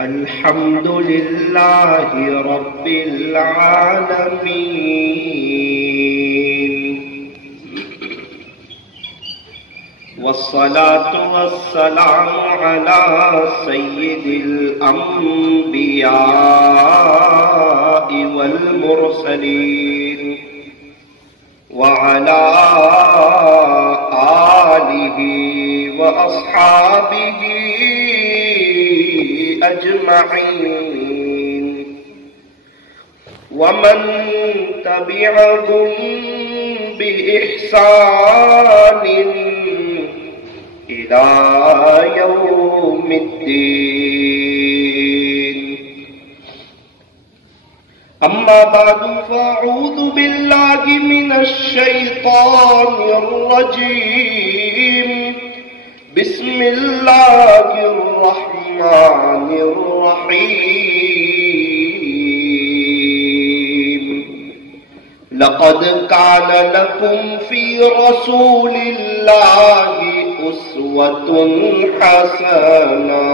الحمد لله رب العالمين والصلاة والسلام على سيد الأنبياء والمرسلين وعلى آله وأصحابه أجمعين ومن تبعهم بإحسان إلى يوم الدين. أما بعد فأعوذ بالله من الشيطان الرجيم. بسم الله الرحمن الرحيم. لقد كان لكم في رسول الله أسوة حسنة.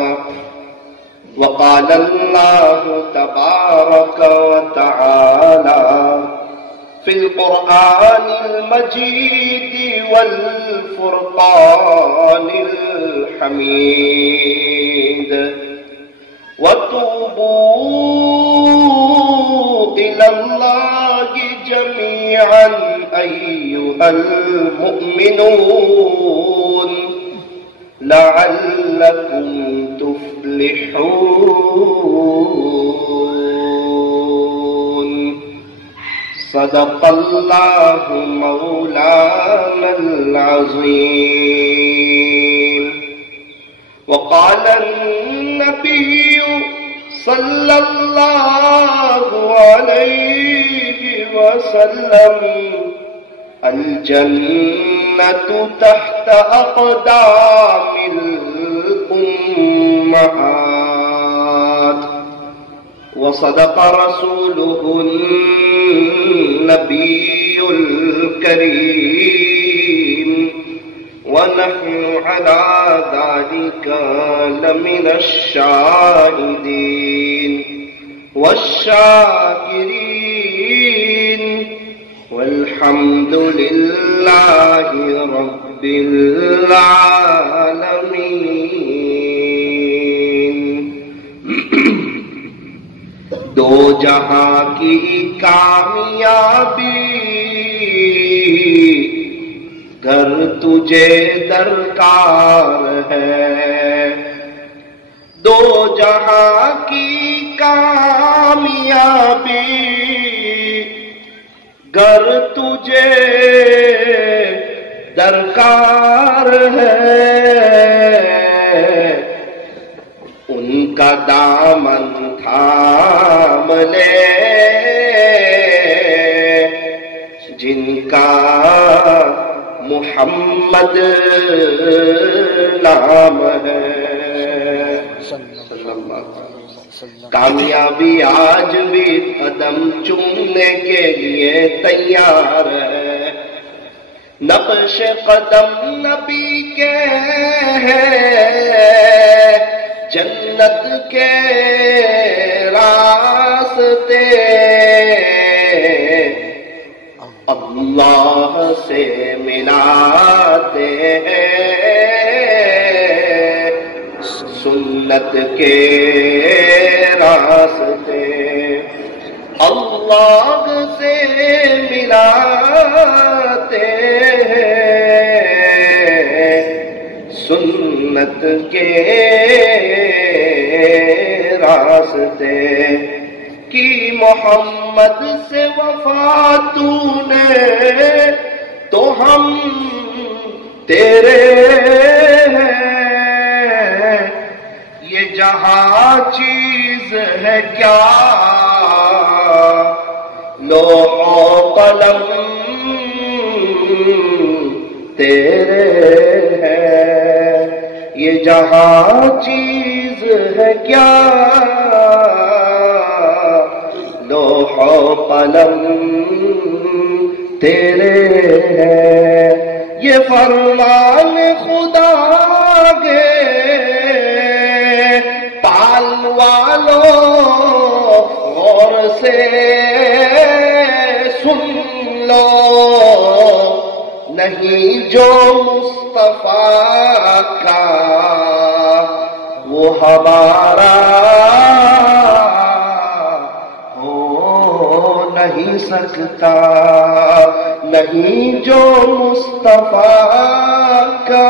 وقال الله تبارك وتعالى في القرآن المجيد والفرقان الحميد: وتوبوا إلى الله جميعا أيها المؤمنون لعلكم تفلحون. صدق الله مولانا العظيم. وقال النبي صلى الله عليه وسلم: الجنة تحت أقدام الأمهات. وصدق رسوله النبي الكريم، ونحن على ذلك لمن الشاهدين والشاكرين، والحمد لله رب العالمين. دو جہاں کی کامیابی گھر تجھے درکار ہے. دو جہاں کی کامیابی گھر تجھے درکار ہے. ان کا دامن تھام لے جن کا محمد نام ہے. کامیابی آج بھی قدم چومنے کے لیے تیار ہے. نقش قدم نبی کے جنت کے راستے. اللہ سے ملاتے ہیں سنت کے راستے. اللہ سے ملاتے ہیں سنت کے راستے. کی محمد سے وفا تو نے تو ہم تیرے ہیں. یہ جہاں چیز ہے کیا لوح و قلم تیرے ہیں. یہ جہاں چیز ہے کیا لوح و قلم تیرے ہیں. یہ فرمان خدا کے پالوا نہیں جو مصطفیٰ کا وہ ہمارا ہو نہیں سکتا، نہیں جو مصطفیٰ کا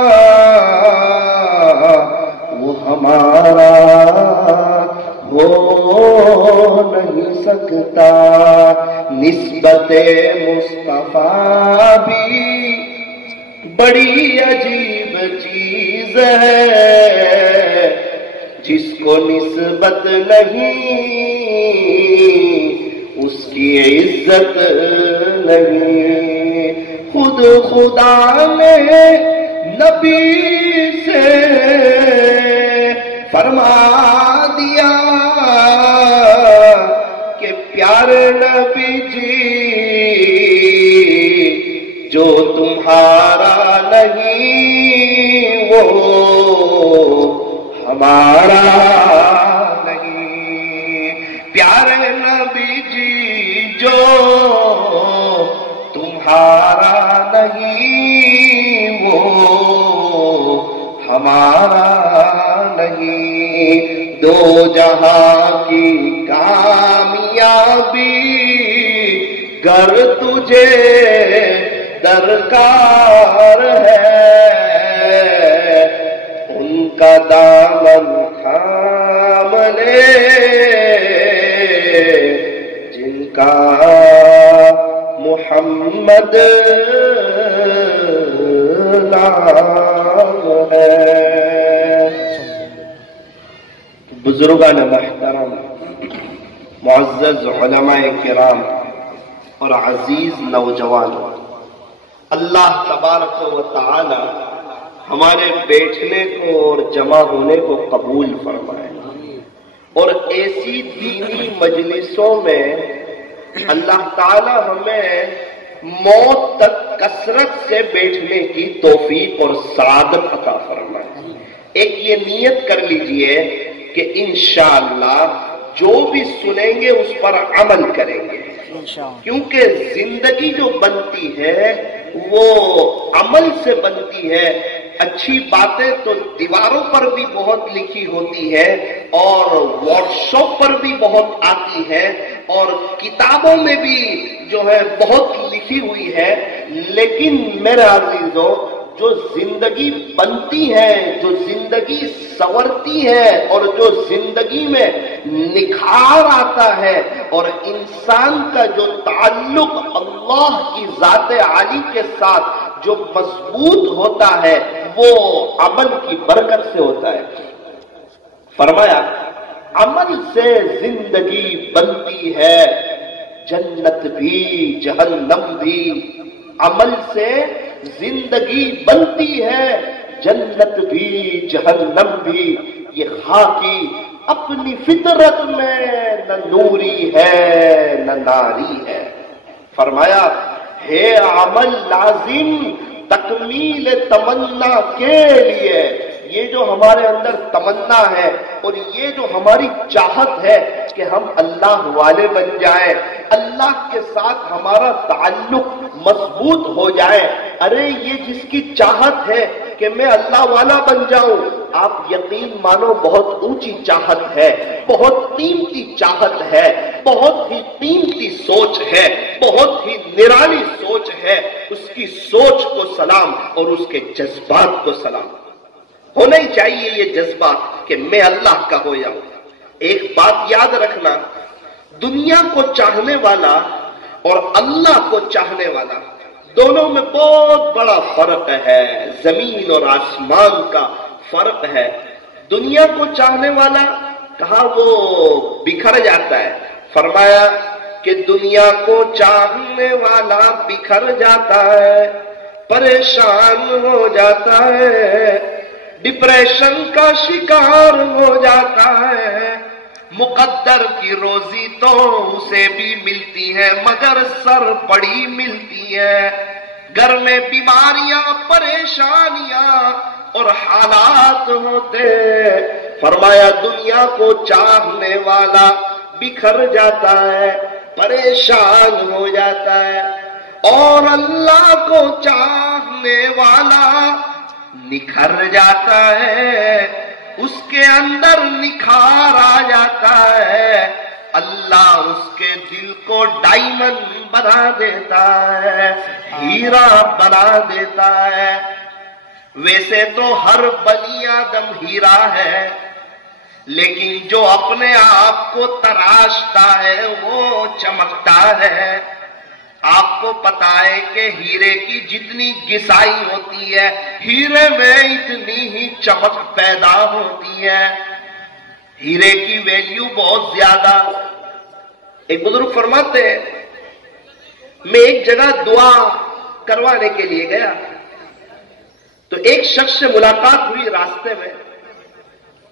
وہ ہمارا ہو نہیں سکتا۔ نسبت مصطفیٰ بھی بڑی عجیب چیز ہے، جس کو نسبت نہیں اس کی عزت نہیں۔ خود خدا نے نبی سے فرما دیا کہ پیارے نبی جی جو تمہارا نہیں وہ ہمارا نہیں۔ پیارے نبی جی جو تمہارا نہیں وہ ہمارا نہیں۔ دو جہاں کی کامیابی گر تجھے درکار ہے، ان کا دامن تھام لے جن کا محمد نام ہے۔ بزرگان محترم، معزز علماء کرام اور عزیز نوجوانوں، اللہ تبارک و تعالی ہمارے بیٹھنے کو اور جمع ہونے کو قبول فرمائے، اور ایسی دینی مجلسوں میں اللہ تعالی ہمیں موت تک کثرت سے بیٹھنے کی توفیق اور سعادت عطا فرمائے۔ ایک یہ نیت کر لیجئے کہ انشاءاللہ جو بھی سنیں گے اس پر عمل کریں گے، کیونکہ زندگی جو بنتی ہے وہ عمل سے بنتی ہے۔ اچھی باتیں تو دیواروں پر بھی بہت لکھی ہوتی ہے اور واٹس ایپ پر بھی بہت آتی ہے اور کتابوں میں بھی جو ہے بہت لکھی ہوئی ہے، لیکن میرے عزیزوں جو زندگی بنتی ہے، جو زندگی سنورتی ہے اور جو زندگی میں نکھار آتا ہے اور انسان کا جو تعلق اللہ کی ذات عالی کے ساتھ جو مضبوط ہوتا ہے وہ عمل کی برکت سے ہوتا ہے۔ فرمایا عمل سے زندگی بنتی ہے، جنت بھی جہنم بھی۔ عمل سے زندگی بنتی ہے، جنت بھی جہنم بھی۔ یہ خاکی اپنی فطرت میں نہ نوری ہے نہ ناری ہے۔ فرمایا ہے عمل لازم تکمیل تمنا کے لیے۔ یہ جو ہمارے اندر تمنا ہے اور یہ جو ہماری چاہت ہے کہ ہم اللہ والے بن جائیں، اللہ کے ساتھ ہمارا تعلق مضبوط ہو جائے، ارے یہ جس کی چاہت ہے کہ میں اللہ والا بن جاؤں، آپ یقین مانو بہت اونچی چاہت ہے، بہت قیمتی چاہت ہے، بہت ہی قیمتی سوچ ہے، بہت ہی نرالی سوچ ہے۔ اس کی سوچ کو سلام اور اس کے جذبات کو سلام۔ ہونا ہی چاہیے یہ جذبات کہ میں اللہ کا ہو جاؤں۔ ایک بات یاد رکھنا، دنیا کو چاہنے والا اور اللہ کو چاہنے والا دونوں میں بہت بڑا فرق ہے، زمین اور آسمان کا فرق ہے۔ دنیا کو چاہنے والا کہا وہ بکھر جاتا ہے، فرمایا کہ دنیا کو چاہنے والا بکھر جاتا ہے، پریشان ہو جاتا ہے، ڈپریشن کا شکار ہو جاتا ہے۔ مقدر کی روزی تو اسے بھی ملتی ہے مگر سر پڑی ملتی ہے، گھر میں بیماریاں پریشانیاں اور حالات ہوتے۔ فرمایا دنیا کو چاہنے والا بکھر جاتا ہے، پریشان ہو جاتا ہے، اور اللہ کو چاہنے والا نکھر جاتا ہے، اس کے اندر نکھار آ جاتا ہے، اللہ اس کے دل کو ڈائمنڈ بنا دیتا ہے، ہیرا بنا دیتا ہے۔ ویسے تو ہر بنی آدم ہیرا ہے، لیکن جو اپنے آپ کو تراشتا ہے وہ چمکتا ہے۔ آپ کو پتا ہے کہ ہیرے کی جتنی گسائی ہوتی ہے، ہیرے میں اتنی ہی چمک پیدا ہوتی ہے، ہیرے کی ویلیو بہت زیادہ۔ ایک بزرگ فرماتے ہیں، میں ایک جگہ دعا کروانے کے لیے گیا تو ایک شخص سے ملاقات ہوئی راستے میں۔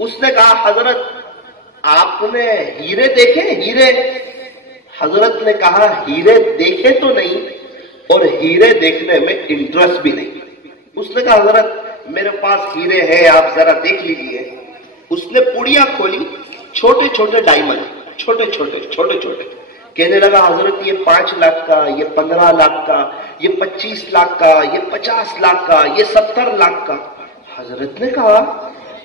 اس نے کہا حضرت آپ نے ہیرے دیکھے؟ ہیرے؟ حضرت نے کہا ہیرے دیکھے تو نہیں اور ہیرے دیکھنے میں انٹرسٹ بھی نہیں۔ اس نے کہا حضرت میرے پاس ہیرے ہیں، آپ ذرا دیکھ لیجئے۔ اس نے پوڑیاں کھولی، چھوٹے چھوٹے ڈائمنڈ، چھوٹے چھوٹے چھوٹے چھوٹے۔ کہنے لگا حضرت یہ 5 لاکھ کا، یہ 15 لاکھ کا، یہ 25 لاکھ کا، یہ 50 لاکھ کا، یہ 70 لاکھ کا۔ حضرت نے کہا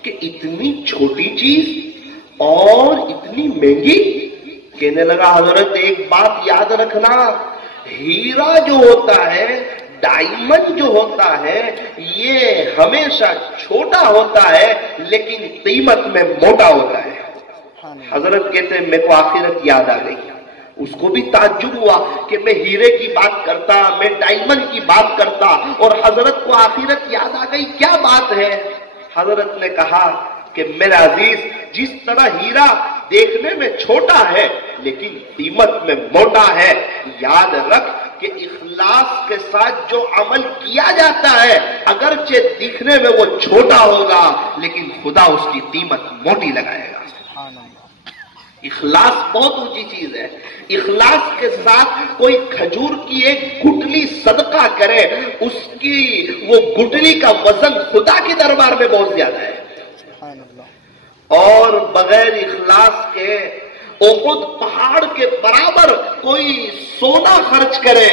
کہ اتنی چھوٹی چیز اور اتنی مہنگی؟ کہنے لگا حضرت ایک بات یاد رکھنا، ہیرا جو ہوتا ہے، ڈائمنڈ جو ہوتا ہے، یہ ہمیشہ چھوٹا ہوتا ہے لیکن قیمت میں موٹا ہوتا ہے۔ حضرت کہتے ہیں میرے کو آخرت یاد آ گئی۔ اس کو بھی تعجب ہوا کہ میں ہیرے کی بات کرتا، میں ڈائمنڈ کی بات کرتا اور حضرت کو آخرت یاد آ گئی، کیا بات ہے؟ حضرت نے کہا کہ میرا عزیز جس طرح ہیرا دیکھنے میں چھوٹا ہے لیکن قیمت میں موٹا ہے، یاد رکھ کہ اخلاص کے ساتھ جو عمل کیا جاتا ہے اگرچہ دکھنے میں وہ چھوٹا ہوگا لیکن خدا اس کی قیمت موٹی لگائے گا۔ اخلاص بہت اونچی چیز ہے۔ اخلاص کے ساتھ کوئی کھجور کی ایک گٹلی صدقہ کرے، اس کی وہ گٹلی کا وزن خدا کے دربار میں بہت زیادہ ہے۔ اور بغیر اخلاص کے احد پہاڑ کے برابر کوئی سونا خرچ کرے،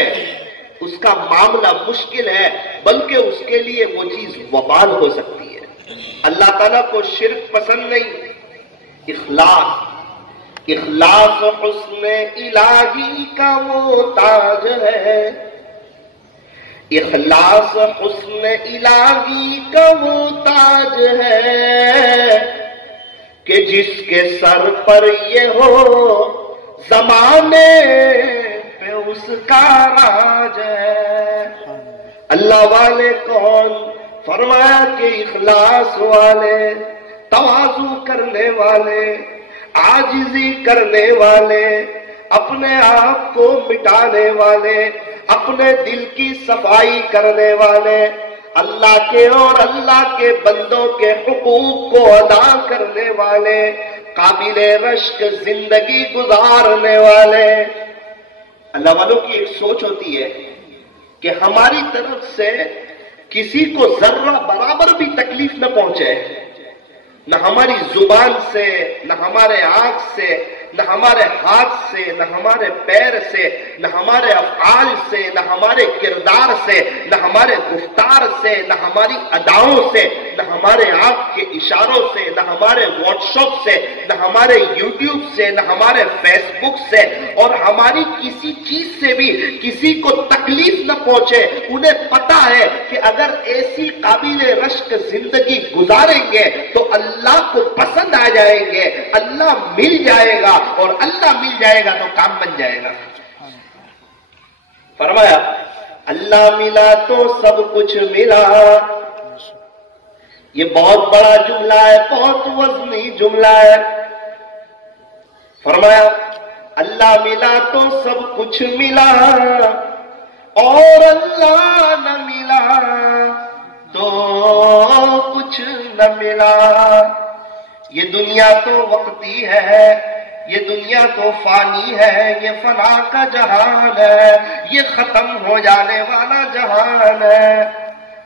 اس کا معاملہ مشکل ہے، بلکہ اس کے لیے وہ چیز وبال ہو سکتی ہے۔ اللہ تعالیٰ کو شرک پسند نہیں۔ اخلاص حسن الہی کا وہ تاج ہے، اخلاص حسن الہی کا وہ تاج ہے کہ جس کے سر پر یہ ہو زمانے پہ اس کا راج ہے۔ اللہ والے کون؟ فرمایا کہ اخلاص والے، تواضع کرنے والے، عاجزی کرنے والے، اپنے آپ کو مٹانے والے، اپنے دل کی صفائی کرنے والے، اللہ کے اور اللہ کے بندوں کے حقوق کو ادا کرنے والے، قابل رشک زندگی گزارنے والے۔ اللہ والوں کی ایک سوچ ہوتی ہے کہ ہماری طرف سے کسی کو ذرہ برابر بھی تکلیف نہ پہنچے، نہ ہماری زبان سے، نہ ہمارے آنکھ سے، نہ ہمارے ہاتھ سے، نہ ہمارے پیر سے، نہ ہمارے افعال سے، نہ ہمارے کردار سے، نہ ہمارے گفتار سے، نہ ہماری اداؤں سے، نہ ہمارے آنکھ کے اشاروں سے، نہ ہمارے واٹس ایپ سے، نہ ہمارے یوٹیوب سے، نہ ہمارے فیس بک سے، اور ہماری کسی چیز سے بھی کسی کو تکلیف نہ پہنچے۔ انہیں پتا ہے کہ اگر ایسی قابل رشک زندگی گزاریں گے تو اللہ کو پسند آ جائیں گے، اللہ مل جائے گا، اور اللہ مل جائے گا تو کام بن جائے گا۔ فرمایا اللہ ملا تو سب کچھ ملا۔ یہ بہت بڑا جملہ ہے، بہت وزنی جملہ ہے۔ فرمایا اللہ ملا تو سب کچھ ملا، اور اللہ نہ ملا تو کچھ نہ ملا۔ یہ دنیا تو وقتی ہے، یہ دنیا تو فانی ہے، یہ فنا کا جہان ہے، یہ ختم ہو جانے والا جہان ہے۔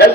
10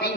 3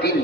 3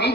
3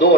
2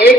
1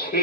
6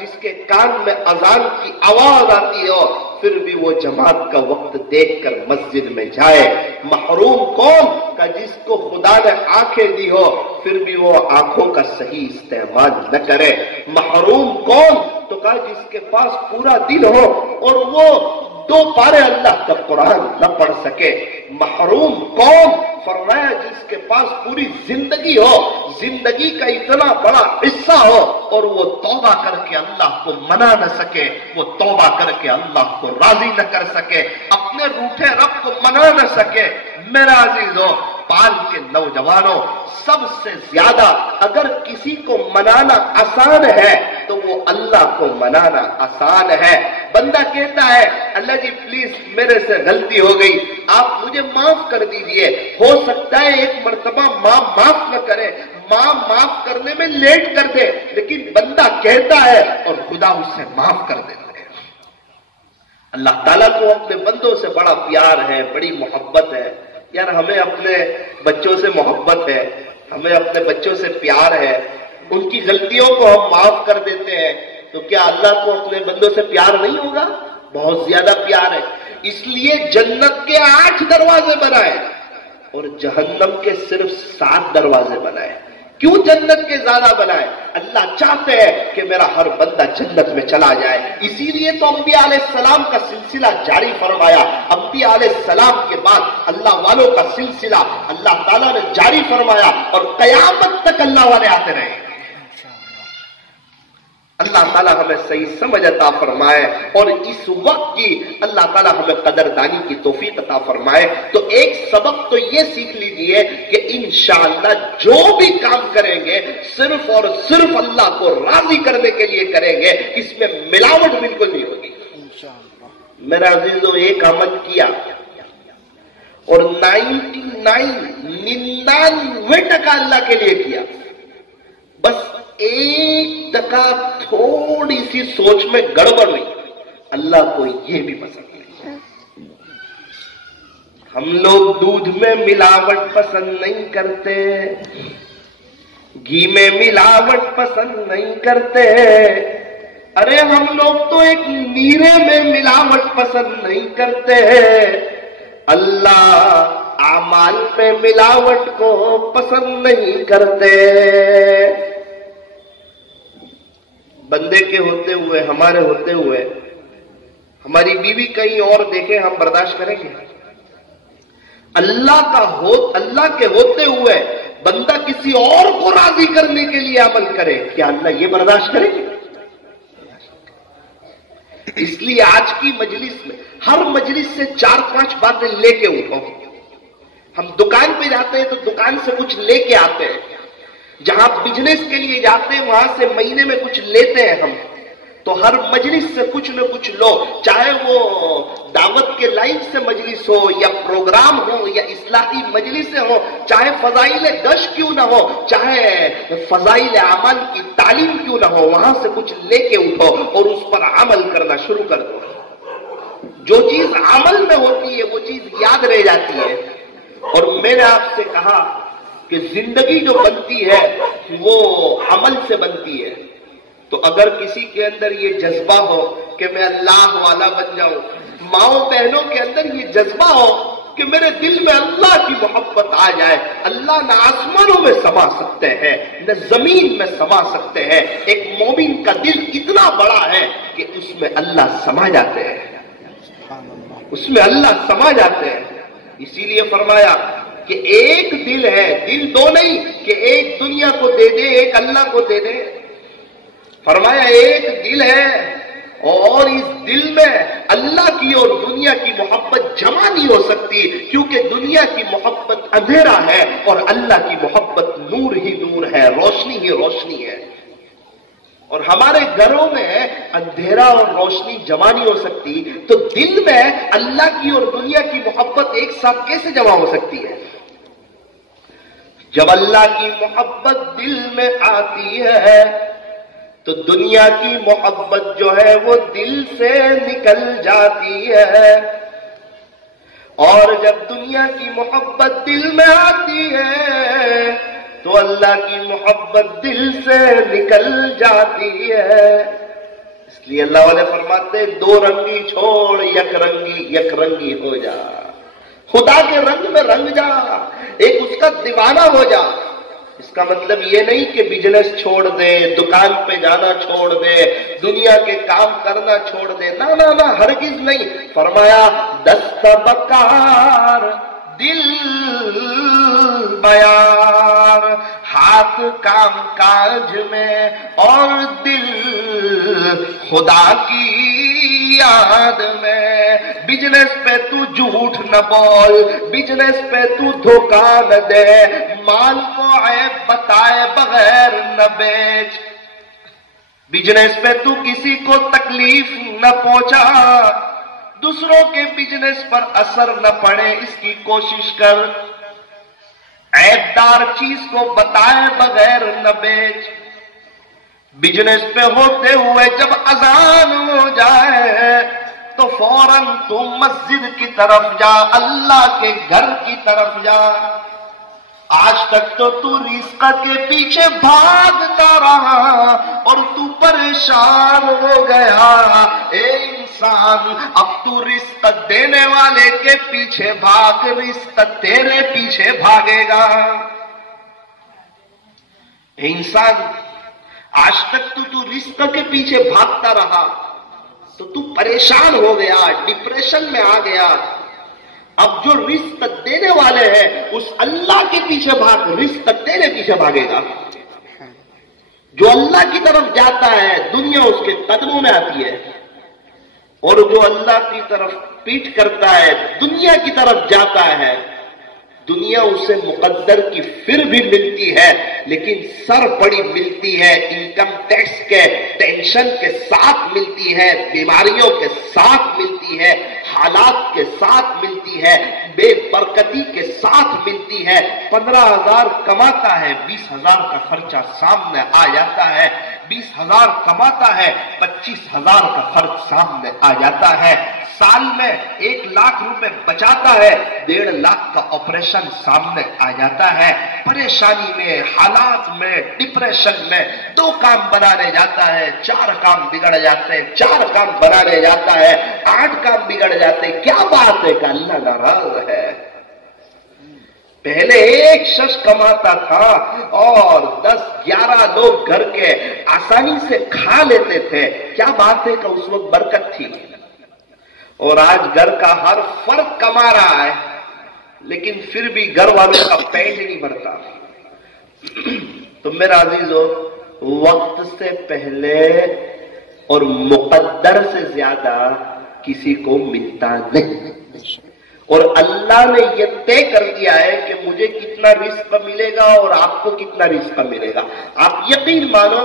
جس کے کان میں اذان کی آواز آتی ہو پھر بھی وہ جماعت کا وقت دیکھ کر مسجد میں جائے. محروم کون کا جس کو خدا نے آنکھیں دی ہو پھر بھی وہ آنکھوں کا صحیح استعمال نہ کرے. محروم کون تو کہا جس کے پاس پورا دل ہو اور وہ 2 پارے اللہ کا قرآن نہ پڑھ سکے. محروم کون فرمایا جس کے پاس پوری زندگی ہو, زندگی کا اتنا بڑا حصہ ہو اور وہ توبہ کر کے اللہ کو منا نہ سکے, وہ توبہ کر کے اللہ کو راضی نہ کر سکے, اپنے روٹھے رب کو منا نہ سکے. میرا عزیزو پال کے نوجوانوں, سب سے زیادہ اگر کسی کو منانا آسان ہے تو وہ اللہ کو منانا آسان ہے. بندہ کہتا ہے اللہ جی پلیز میرے سے غلطی ہو گئی, آپ مجھے معاف کر دیجئے. ہو سکتا ہے ایک مرتبہ ماں معاف نہ کرے, ماں معاف کرنے میں لیٹ کر دے, لیکن بندہ کہتا ہے اور خدا اسے معاف کر دیتا ہے. اللہ تعالیٰ کو اپنے بندوں سے بڑا پیار ہے, بڑی محبت ہے. یار ہمیں اپنے بچوں سے محبت ہے, ہمیں اپنے بچوں سے پیار ہے, ان کی غلطیوں کو ہم معاف کر دیتے ہیں, تو کیا اللہ کو اپنے بندوں سے پیار نہیں ہوگا؟ بہت زیادہ پیار ہے. اس لیے جنت کے 8 دروازے بنائے اور جہنم کے صرف 7 دروازے بنائے. کیوں جنت کے زیادہ بنائے؟ اللہ چاہتے ہیں کہ میرا ہر بندہ جنت میں چلا جائے. اسی لیے تو انبیاء علیہ السلام کا سلسلہ جاری فرمایا. انبیاء علیہ السلام کے بعد اللہ والوں کا سلسلہ اللہ تعالیٰ نے جاری فرمایا اور قیامت تک اللہ والے آتے رہے. اللہ تعالیٰ ہمیں صحیح سمجھ عطا فرمائے اور اس وقت کی اللہ تعالیٰ ہمیں قدردانی کی توفیق عطا فرمائے. تو ایک سبق تو یہ سیکھ لیجئے کہ انشاءاللہ جو بھی کام کریں گے صرف اور صرف اللہ کو راضی کرنے کے لیے کریں گے, اس میں ملاوٹ بالکل نہیں ہوگی. میرا عزیزو ایک عمل کیا اور 99% اللہ کے لیے کیا, بس 1% تھوڑی سی سوچ میں گڑبڑ ہوئی, اللہ کو یہ بھی پسند نہیں. ہم لوگ دودھ میں ملاوٹ پسند نہیں کرتے, گھی میں ملاوٹ پسند نہیں کرتے, ارے ہم لوگ تو ایک نیرے میں ملاوٹ پسند نہیں کرتے. اللہ اعمال میں ملاوٹ کو پسند نہیں کرتے. بندے کے ہوتے ہوئے, ہمارے ہوتے ہوئے, ہماری بیوی کہیں اور دیکھے ہم برداشت کریں گے؟ اللہ کے ہوتے ہوئے بندہ کسی اور کو راضی کرنے کے لیے عمل کرے, کیا اللہ یہ برداشت کرے گی؟ اس لیے آج کی مجلس میں ہر مجلس سے 4-5 باتیں لے کے اٹھو. ہم دکان پہ جاتے ہیں تو دکان سے کچھ لے کے آتے ہیں, جہاں بزنس کے لیے جاتے ہیں وہاں سے مہینے میں کچھ لیتے ہیں ہم. تو ہر مجلس سے کچھ نہ کچھ لو, چاہے وہ دعوت کے لائن سے مجلس ہو یا پروگرام ہو یا اصلاحی مجلسیں ہو, چاہے فضائل گشت کیوں نہ ہو, چاہے فضائل اعمال کی تعلیم کیوں نہ ہو, وہاں سے کچھ لے کے اٹھو اور اس پر عمل کرنا شروع کر دو. جو چیز عمل میں ہوتی ہے وہ چیز یاد رہ جاتی ہے. اور میں نے آپ سے کہا کہ زندگی جو بنتی ہے وہ عمل سے بنتی ہے. تو اگر کسی کے اندر یہ جذبہ ہو کہ میں اللہ والا بن جاؤں, ماؤں بہنوں کے اندر یہ جذبہ ہو کہ میرے دل میں اللہ کی محبت آ جائے, اللہ نہ آسمانوں میں سما سکتے ہیں نہ زمین میں سما سکتے ہیں. ایک مومن کا دل اتنا بڑا ہے کہ اس میں اللہ سما جاتے ہیں, اس میں اللہ سما جاتے ہیں. اسی لیے فرمایا کہ ایک دل ہے, دل 2 نہیں کہ ایک دنیا کو دے دے ایک اللہ کو دے دے. فرمایا ایک دل ہے اور اس دل میں اللہ کی اور دنیا کی محبت جمع نہیں ہو سکتی, کیونکہ دنیا کی محبت اندھیرا ہے اور اللہ کی محبت نور ہی نور ہے, روشنی ہی روشنی ہے. اور ہمارے گھروں میں اندھیرا اور روشنی جمع نہیں ہو سکتی, تو دل میں اللہ کی اور دنیا کی محبت ایک ساتھ کیسے جمع ہو سکتی ہے؟ جب اللہ کی محبت دل میں آتی ہے تو دنیا کی محبت جو ہے وہ دل سے نکل جاتی ہے, اور جب دنیا کی محبت دل میں آتی ہے تو اللہ کی محبت دل سے نکل جاتی ہے. اس لیے اللہ والے فرماتے دو رنگی چھوڑ یک رنگی ہو جا، خدا کے رنگ میں رنگ جا، ایک اس کا دیوانہ ہو جا۔ اس کا مطلب یہ نہیں کہ بزنس چھوڑ دے، دکان پہ جانا چھوڑ دے، دنیا کے کام کرنا چھوڑ دے، نہ ہرگز نہیں۔ فرمایا دست بکار دل بیار، ہاتھ کام کاج میں اور دل خدا کی یاد میں۔ بزنس پہ تو جھوٹ نہ بول، بزنس پہ تو دھوکہ نہ دے، مال کو عیب بتائے بغیر نہ بیچ، بزنس پہ تو کسی کو تکلیف نہ پہنچا، دوسروں کے بزنس پر اثر نہ پڑے اس کی کوشش کر، عیب دار چیز کو بتائے بغیر نہ بیچ۔ بزنس پہ ہوتے ہوئے جب اذان ہو جائے تو فوراً تو مسجد کی طرف جا، اللہ کے گھر کی طرف جا۔ آج تک تو رزق کے پیچھے بھاگتا رہا اور تو پریشان ہو گیا، اے انسان اب تو رزق دینے والے کے پیچھے بھاگ، رزق تیرے پیچھے بھاگے گا۔ اے انسان آج تک تو رزق کے پیچھے بھاگتا رہا تو پریشان ہو گیا، ڈپریشن میں آ گیا۔ اب جو رزق دینے والے ہیں اس اللہ کے پیچھے بھاگ، رزق تیرے پیچھے بھاگے گا۔ جو اللہ کی طرف جاتا ہے دنیا اس کے قدموں میں آتی ہے، اور جو اللہ کی طرف پیٹ کرتا ہے دنیا کی طرف جاتا ہے، دنیا اسے مقدر کی پھر بھی ملتی ہے لیکن سر بڑی ملتی ہے، انکم ٹیکس کے ٹینشن کے ساتھ ملتی ہے، بیماریوں کے ساتھ ملتی ہے، حالات کے ساتھ ملتی ہے، بے برکتی کے ساتھ ملتی ہے۔ 15,000 کماتا ہے، 20,000 کا خرچہ سامنے آ جاتا ہے، 20,000 کماتا ہے، 25,000 کا خرچ سامنے آ جاتا ہے، سال میں 1,00,000 روپے بچاتا ہے، 1.5 لاکھ کا آپریشن سامنے آ جاتا ہے۔ پریشانی میں، حالات میں، ڈپریشن میں 2 کام بنانے جاتا ہے، 4 کام بگڑ جاتے ہیں، 4 کام بنانے جاتا ہے، 8 کام بگڑ جاتے ہیں۔ کیا بات ہے کہ اللہ ناراض ہے؟ پہلے ایک شخص کماتا تھا اور 10-11 لوگ گھر کے آسانی سے کھا لیتے تھے، کیا بات ہے کہ اس وقت برکت تھی۔ اور آج گھر کا ہر فرد کما رہا ہے لیکن پھر بھی گھر والوں کا پیٹ نہیں بھرتا۔ تو میرا عزیزو، وقت سے پہلے اور مقدر سے زیادہ کسی کو ملتا نہیں، اور اللہ نے یہ طے کر دیا ہے کہ مجھے کتنا رزق ملے گا اور آپ کو کتنا رزق ملے گا۔ آپ یقین مانو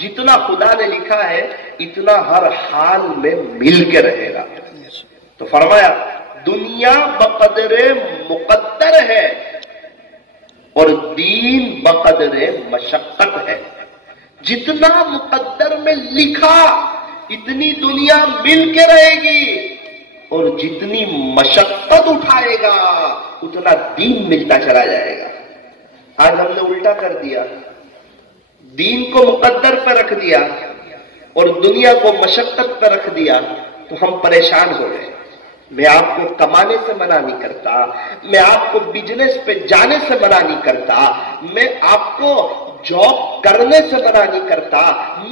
جتنا خدا نے لکھا ہے اتنا ہر حال میں مل کے رہے گا۔ تو فرمایا دنیا بقدر مقدر ہے اور دین بقدر مشقت ہے۔ جتنا مقدر میں لکھا اتنی دنیا مل کے رہے گی، اور جتنی مشقت اٹھائے گا اتنا دین ملتا چلا جائے گا۔ آج ہم نے الٹا کر دیا، دین کو مقدر پہ رکھ دیا اور دنیا کو مشقت پہ رکھ دیا، تو ہم پریشان ہو گئے۔ میں آپ کو کمانے سے منع نہیں کرتا، میں آپ کو بزنس پہ جانے سے منع نہیں کرتا، میں آپ کو جاب کرنے سے منع نہیں کرتا،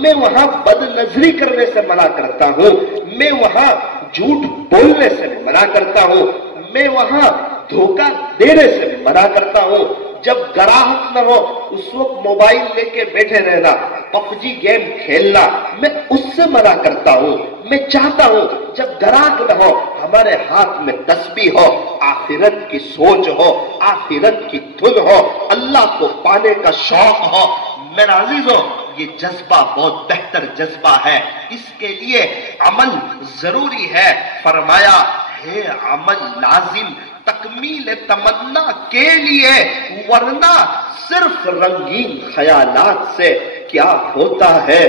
میں وہاں بد نظری کرنے سے منع کرتا ہوں، میں وہاں جھوٹ بولنے سے منع کرتا ہوں، میں وہاں دھوکہ دینے سے منع کرتا ہوں۔ جب گراہک نہ ہو اس وقت موبائل لے کے بیٹھے رہنا، PUBG گیم کھیلنا، میں اس سے منع کرتا ہوں۔ میں چاہتا ہوں جب گراہک نہ ہو ہمارے ہاتھ میں تسبیح ہو، آخرت کی سوچ ہو، آخرت کی دھن ہو، اللہ کو پانے کا شوق ہو۔ میرا عزیزو، یہ جذبہ بہت بہتر جذبہ ہے، اس کے لیے عمل ضروری ہے۔ فرمایا ہے عمل لازم تکمیل تمنا کے لیے، ورنہ صرف رنگین خیالات سے کیا ہوتا ہے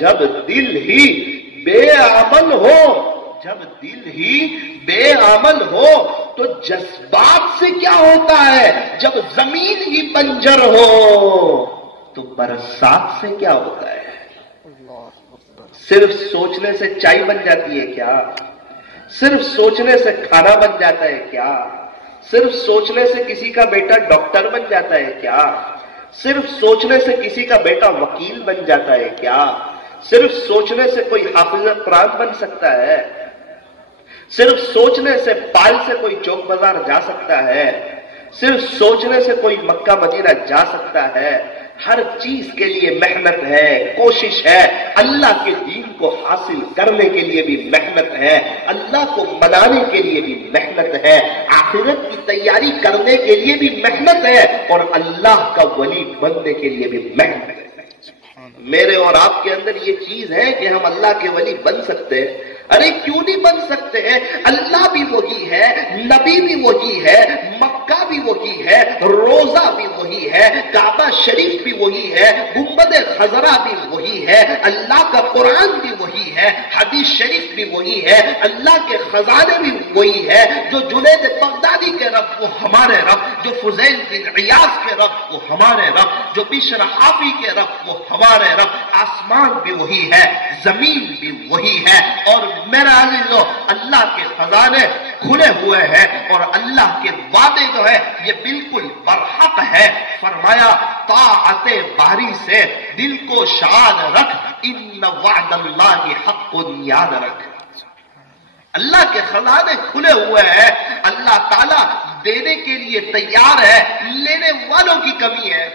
جب دل ہی بے عمل ہو۔ جب دل ہی بے عمل ہو تو جذبات سے کیا ہوتا ہے؟ جب زمین ہی بنجر ہو تو برسات سے کیا ہوتا ہے؟ صرف سوچنے سے چائے بن جاتی ہے کیا؟ صرف سوچنے سے کھانا بن جاتا ہے کیا؟ صرف سوچنے سے کسی کا بیٹا ڈاکٹر بن جاتا ہے کیا؟ صرف سوچنے سے کسی کا بیٹا وکیل بن جاتا ہے کیا؟ صرف سوچنے سے کوئی حافظ قرآن بن سکتا ہے؟ صرف سوچنے سے پال سے کوئی چوک بازار جا سکتا ہے؟ صرف سوچنے سے کوئی مکہ مدینہ جا سکتا ہے؟ ہر چیز کے لیے محنت ہے، کوشش ہے، اللہ کے دین کو حاصل کرنے کے لیے بھی محنت ہے، اللہ کو منانے کے لیے بھی محنت ہے، آخرت کی تیاری کرنے کے لیے بھی محنت ہے، اور اللہ کا ولی بننے کے لیے بھی محنت ہے۔ میرے اور آپ کے اندر یہ چیز ہے کہ ہم اللہ کے ولی بن سکتے ہیں۔ ارے کیوں نہیں بن سکتے ہیں؟ اللہ بھی وہی ہے، نبی بھی وہی ہے، مکہ بھی وہی ہے، روزہ بھی وہی ہے، کعبہ شریف بھی وہی ہے، گنبد خضرا بھی وہی ہے، اللہ کا قرآن بھی وہی ہے، حدیث شریف بھی وہی ہے، اللہ کے خزانے بھی وہی ہے۔ جو جنید بغدادی کے رب وہ ہمارے رب، جو فضیل بن عیاض کے رب وہ ہمارے رب، جو بشر حافی کے رب وہ ہمارے رب۔ آسمان بھی وہی ہے، زمین بھی وہی ہے، اور میرا عزیزو اللہ کے خزانے کھلے ہوئے ہیں، اور اللہ کے وعدے جو ہے یہ بالکل برحق ہے۔ فرمایا طاعت باری سے دل کو شاد رکھ، ان وعد اللہ حق، یاد رکھ۔ اللہ کے خزانے کھلے ہوئے ہیں، اللہ تعالیٰ دینے کے لیے تیار ہے، لینے والوں کی کمی ہے۔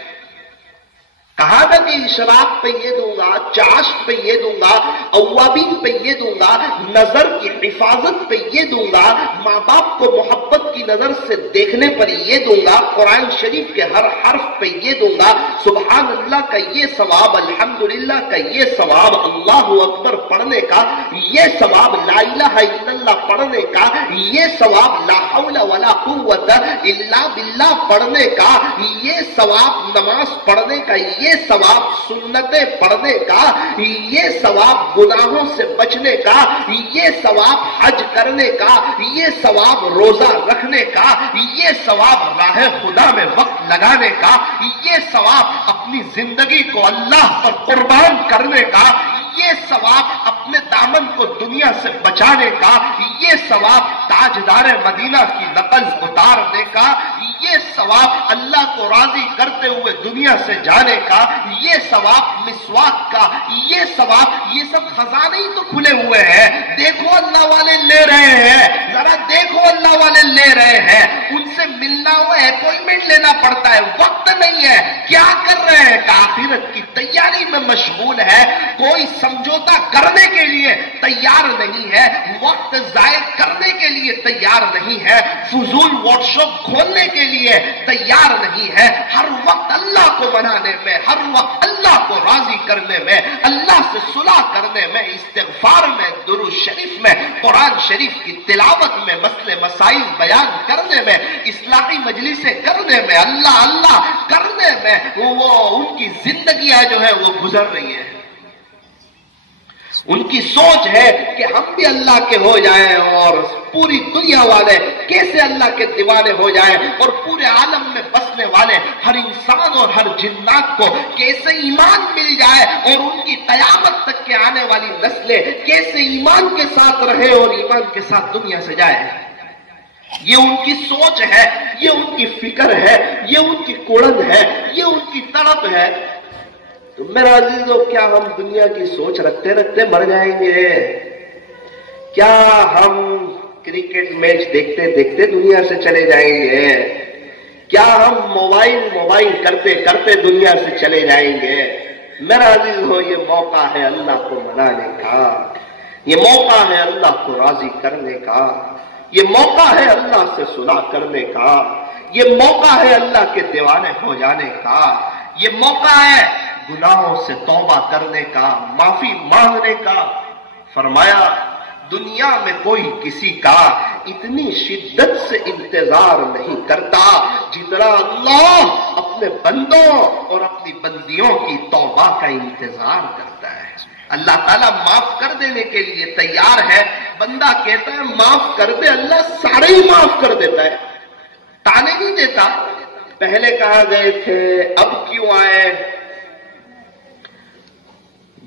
کہا تھا کہ اشراق پہ یہ دوں گا، چاش پہ یہ دوں گا، اوابین پہ یہ دوں گا، نظر کی حفاظت پہ یہ دوں گا، ماں باپ کو محبت کی نظر سے دیکھنے پر یہ دوں گا، قرآن شریف کے ہر حرف پہ یہ دوں گا، سبحان اللہ کا یہ ثواب، الحمدللہ کا یہ ثواب، اللہ اکبر پڑھنے کا یہ ثواب، لا الہ الا اللہ پڑھنے کا یہ ثواب، لا حول ولا قوت الا باللہ پڑھنے کا یہ ثواب، نماز پڑھنے کا یہ ثواب، سنتیں پڑھنے کا یہ ثواب، گناہوں سے بچنے کا یہ ثواب، حج کرنے کا یہ ثواب، روزہ رکھنے کا یہ ثواب، راہ خدا میں وقت لگانے کا یہ ثواب، اپنی زندگی کو اللہ پر قربان کرنے کا یہ ثواب، اپنے دامن کو دنیا سے بچانے کا یہ ثواب، تاجدار مدینہ کی نقل اتارنے کا یہ ثواب، اللہ کو راضی کرتے ہوئے دنیا سے جانے کا یہ ثواب، مسواک کا یہ ثواب، یہ سب خزانے ہی تو کھلے ہوئے ہیں۔ دیکھو اللہ والے لے رہے ہیں، ذرا دیکھو اللہ والے لے رہے ہیں، ان سے ملنا ہو اپوائنٹمنٹ لینا پڑتا ہے، وقت نہیں ہے۔ کیا کر رہے ہیں؟ آخرت کی تیاری میں مشغول ہے، کوئی سمجھوتا کرنے کے لیے تیار نہیں ہے، وقت ضائع کرنے کے لیے تیار نہیں ہے، فضول واٹس ایپ کھولنے کے لیے تیار نہیں ہے، ہر وقت اللہ کو منانے میں، ہر وقت اللہ کو راضی کرنے میں، اللہ سے صلح کرنے میں، استغفار میں، درود شریف میں، قرآن شریف کی تلاوت میں، مسئلے مسائل بیان کرنے میں، اصلاحی مجلسیں کرنے میں، اللہ اللہ کرنے میں وہ ان کی زندگیاں جو ہے وہ گزر رہی ہیں۔ ان کی سوچ ہے کہ ہم بھی اللہ کے ہو جائیں، اور پوری دنیا والے کیسے اللہ کے دیوانے ہو جائیں، اور پورے عالم میں بسنے والے ہر انسان اور ہر جنات کو کیسے ایمان مل جائے، اور ان کی قیامت تک کے آنے والی نسلیں کیسے ایمان کے ساتھ رہے اور ایمان کے ساتھ دنیا سے جائے۔ یہ ان کی سوچ ہے، یہ ان کی فکر ہے، یہ ان کی کوڑن ہے، یہ ان کی تڑپ ہے۔ تو میرا عزیزو، کیا ہم دنیا کی سوچ رکھتے رکھتے مر جائیں گے؟ کیا ہم کرکٹ میچ دیکھتے دیکھتے دنیا سے چلے جائیں گے؟ کیا ہم موبائل کرتے کرتے دنیا سے چلے جائیں گے؟ میرا عزیزو، یہ موقع ہے اللہ کو منانے کا، یہ موقع ہے اللہ کو راضی کرنے کا، یہ موقع ہے اللہ سے صلح کرنے کا، یہ موقع ہے اللہ کے دیوانے ہو جانے کا، یہ موقع ہے گناہوں سے توبہ کرنے کا، معافی مانگنے کا۔ فرمایا دنیا میں کوئی کسی کا اتنی شدت سے انتظار نہیں کرتا جتنا اللہ اپنے بندوں اور اپنی بندیوں کی توبہ کا انتظار کرتا ہے۔ اللہ تعالیٰ معاف کر دینے کے لیے تیار ہے، بندہ کہتا ہے معاف کر دے، اللہ سارے ہی معاف کر دیتا ہے، تانے نہیں دیتا۔ پہلے کہاں گئے تھے، اب کیوں آئے؟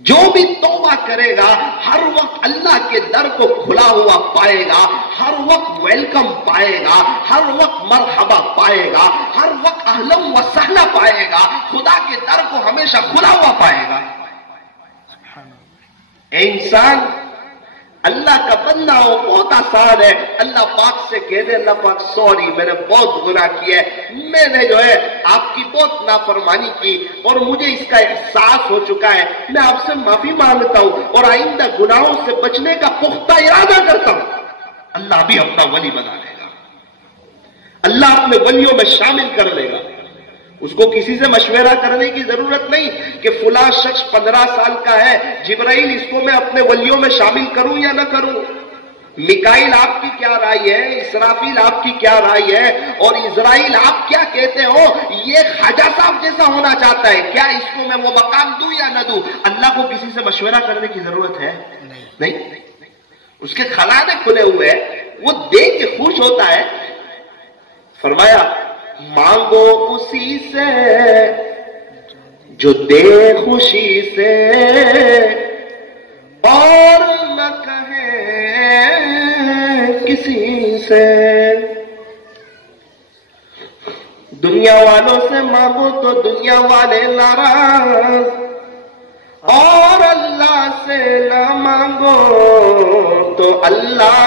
جو بھی توبہ کرے گا ہر وقت اللہ کے در کو کھلا ہوا پائے گا، ہر وقت ویلکم پائے گا، ہر وقت مرحبا پائے گا، ہر وقت اہلا و سہلا پائے گا، خدا کے در کو ہمیشہ کھلا ہوا پائے گا۔ اے انسان، اللہ کا بندہ ہو، بہت آسان ہے اللہ پاک سے کہہ دے اللہ پاک سوری، میں نے بہت گناہ کیا ہے، میں نے جو ہے آپ کی بہت نافرمانی کی اور مجھے اس کا احساس ہو چکا ہے، میں آپ سے معافی مانگتا ہوں اور آئندہ گناہوں سے بچنے کا پختہ ارادہ کرتا ہوں۔ اللہ بھی اپنا ولی بنا لے گا، اللہ اپنے ولیوں میں شامل کر لے گا۔ اس کو کسی سے مشورہ کرنے کی ضرورت نہیں کہ فلاں شخص 15 سال کا ہے، جبرائیل اس کو میں اپنے ولیوں میں شامل کروں یا نہ کروں، میکائیل آپ کی کیا رائے ہے، اسرافیل آپ کی کیا رائے ہے، اور اسرائیل آپ کیا کہتے ہو، یہ خواجہ صاحب جیسا ہونا چاہتا ہے، کیا اس کو میں وہ مقام دوں یا نہ دوں؟ اللہ کو کسی سے مشورہ کرنے کی ضرورت ہے نہیں، اس کے خزانے کھلے ہوئے ہیں، وہ دیکھ کے خوش ہوتا ہے۔ فرمایا مانگو اسی سے جو دے خوشی سے اور نہ کہے کسی سے، دنیا والوں سے مانگو تو دنیا والے ناراض، اور اللہ سے نہ مانگو تو اللہ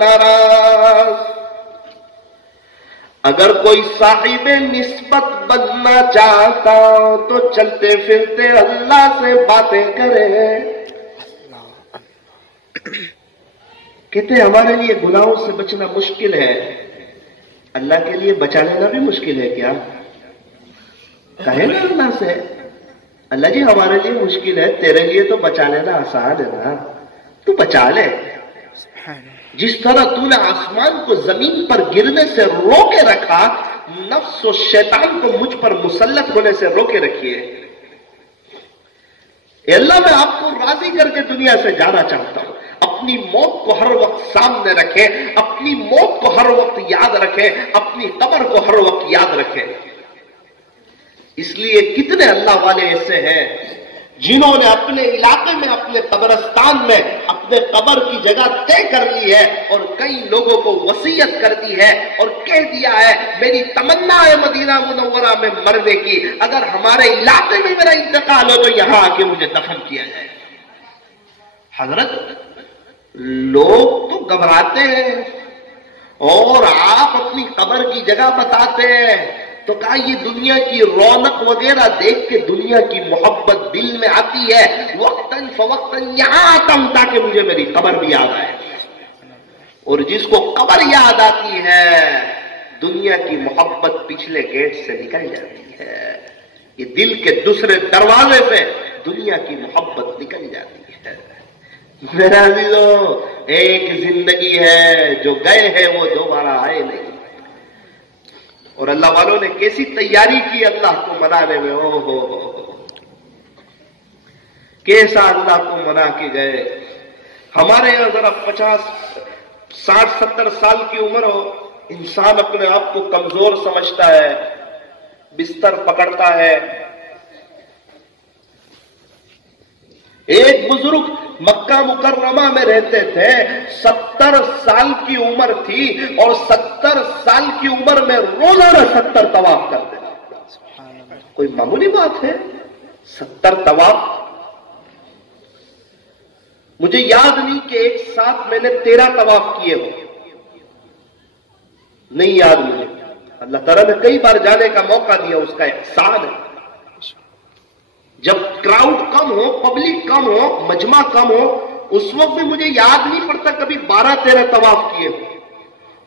ناراض۔ اگر کوئی صاحب نسبت بننا چاہتا تو چلتے پھرتے اللہ سے باتیں کرے۔ کہتے ہمارے لیے گناہوں سے بچنا مشکل ہے، اللہ کے لیے بچا لینا بھی مشکل ہے کیا؟ کہے نا اللہ سے، اللہ جی ہمارے لیے مشکل ہے، تیرے لیے تو بچا لینا آسان ہے نا، تو بچا لے۔ جس طرح تو نے آسمان کو زمین پر گرنے سے روکے رکھا، نفس و شیطان کو مجھ پر مسلط ہونے سے روکے رکھیے۔ اے اللہ میں آپ کو راضی کر کے دنیا سے جانا چاہتا ہوں، اپنی موت کو ہر وقت سامنے رکھے، اپنی موت کو ہر وقت یاد رکھے، اپنی قبر کو ہر وقت یاد رکھے۔ اس لیے کتنے اللہ والے ایسے ہیں جنہوں نے اپنے علاقے میں، اپنے قبرستان میں اپنے قبر کی جگہ طے کر لی ہے اور کئی لوگوں کو وصیت کر دی ہے اور کہہ دیا ہے میری تمنا ہے مدینہ منورہ میں مرنے کی، اگر ہمارے علاقے میں میرا انتقال ہو تو یہاں آ کے مجھے دفن کیا جائے۔ حضرت لوگ تو گھبراتے ہیں اور آپ اپنی قبر کی جگہ بتاتے ہیں، تو کہا یہ دنیا کی رونق وغیرہ دیکھ کے دنیا کی محبت دل میں آتی ہے، وقتاً فوقتاً یہاں آتا ہوں تاکہ مجھے میری قبر بھی یاد آئے، اور جس کو قبر یاد آتی ہے دنیا کی محبت پچھلے گیٹ سے نکل جاتی ہے، یہ دل کے دوسرے دروازے سے دنیا کی محبت نکل جاتی ہے۔ میرا عزیزو، ایک زندگی ہے جو گئے ہیں وہ دوبارہ آئے نہیں، اور اللہ والوں نے کیسی تیاری کی اللہ کو منانے میں، او ہو کیسا اللہ کو منا کے گئے۔ ہمارے یہاں ذرا 50 60 70 سال کی عمر ہو، انسان اپنے آپ کو کمزور سمجھتا ہے، بستر پکڑتا ہے۔ ایک بزرگ مکہ مکرمہ میں رہتے تھے، 70 سال کی عمر تھی اور 70 سال کی عمر میں روزانہ 70 طواف کرتے تھے۔ کوئی معمولی بات ہے 70 طواف؟ مجھے یاد نہیں کہ ایک ساتھ میں نے 13 طواف کیے ہو، نہیں یاد مجھے۔ اللہ تعالیٰ نے کئی بار جانے کا موقع دیا، اس کا احسان ہے۔ جب کراؤڈ کم ہو، پبلک کم ہو، مجمع کم ہو، اس وقت بھی مجھے یاد نہیں پڑتا کبھی 12-13 طواف کیے ہو،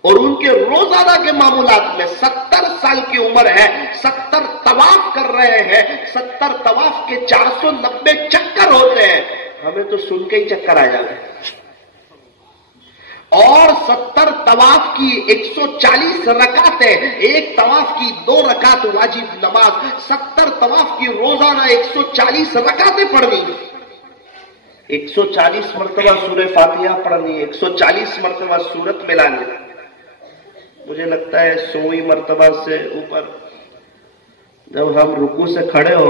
اور ان کے روزانہ کے معمولات میں 70 سال کی عمر ہے، 70 طواف کر رہے ہیں، 70 طواف کے 490 چکر ہوتے ہیں۔ ہمیں تو سن کے ہی چکر آ جاتے ہیں۔ اور 70 طواف کی 140 رکعتیں، ایک طواف کی 2 رکعت واجب نماز، 70 طواف کی روزانہ 140 رکعتیں پڑھنی، 140 مرتبہ سورہ فاتحہ پڑھنی، 140 مرتبہ سورت ملانی۔ مجھے لگتا ہے 100ویں مرتبہ سے اوپر جب ہم رکوع سے کھڑے ہو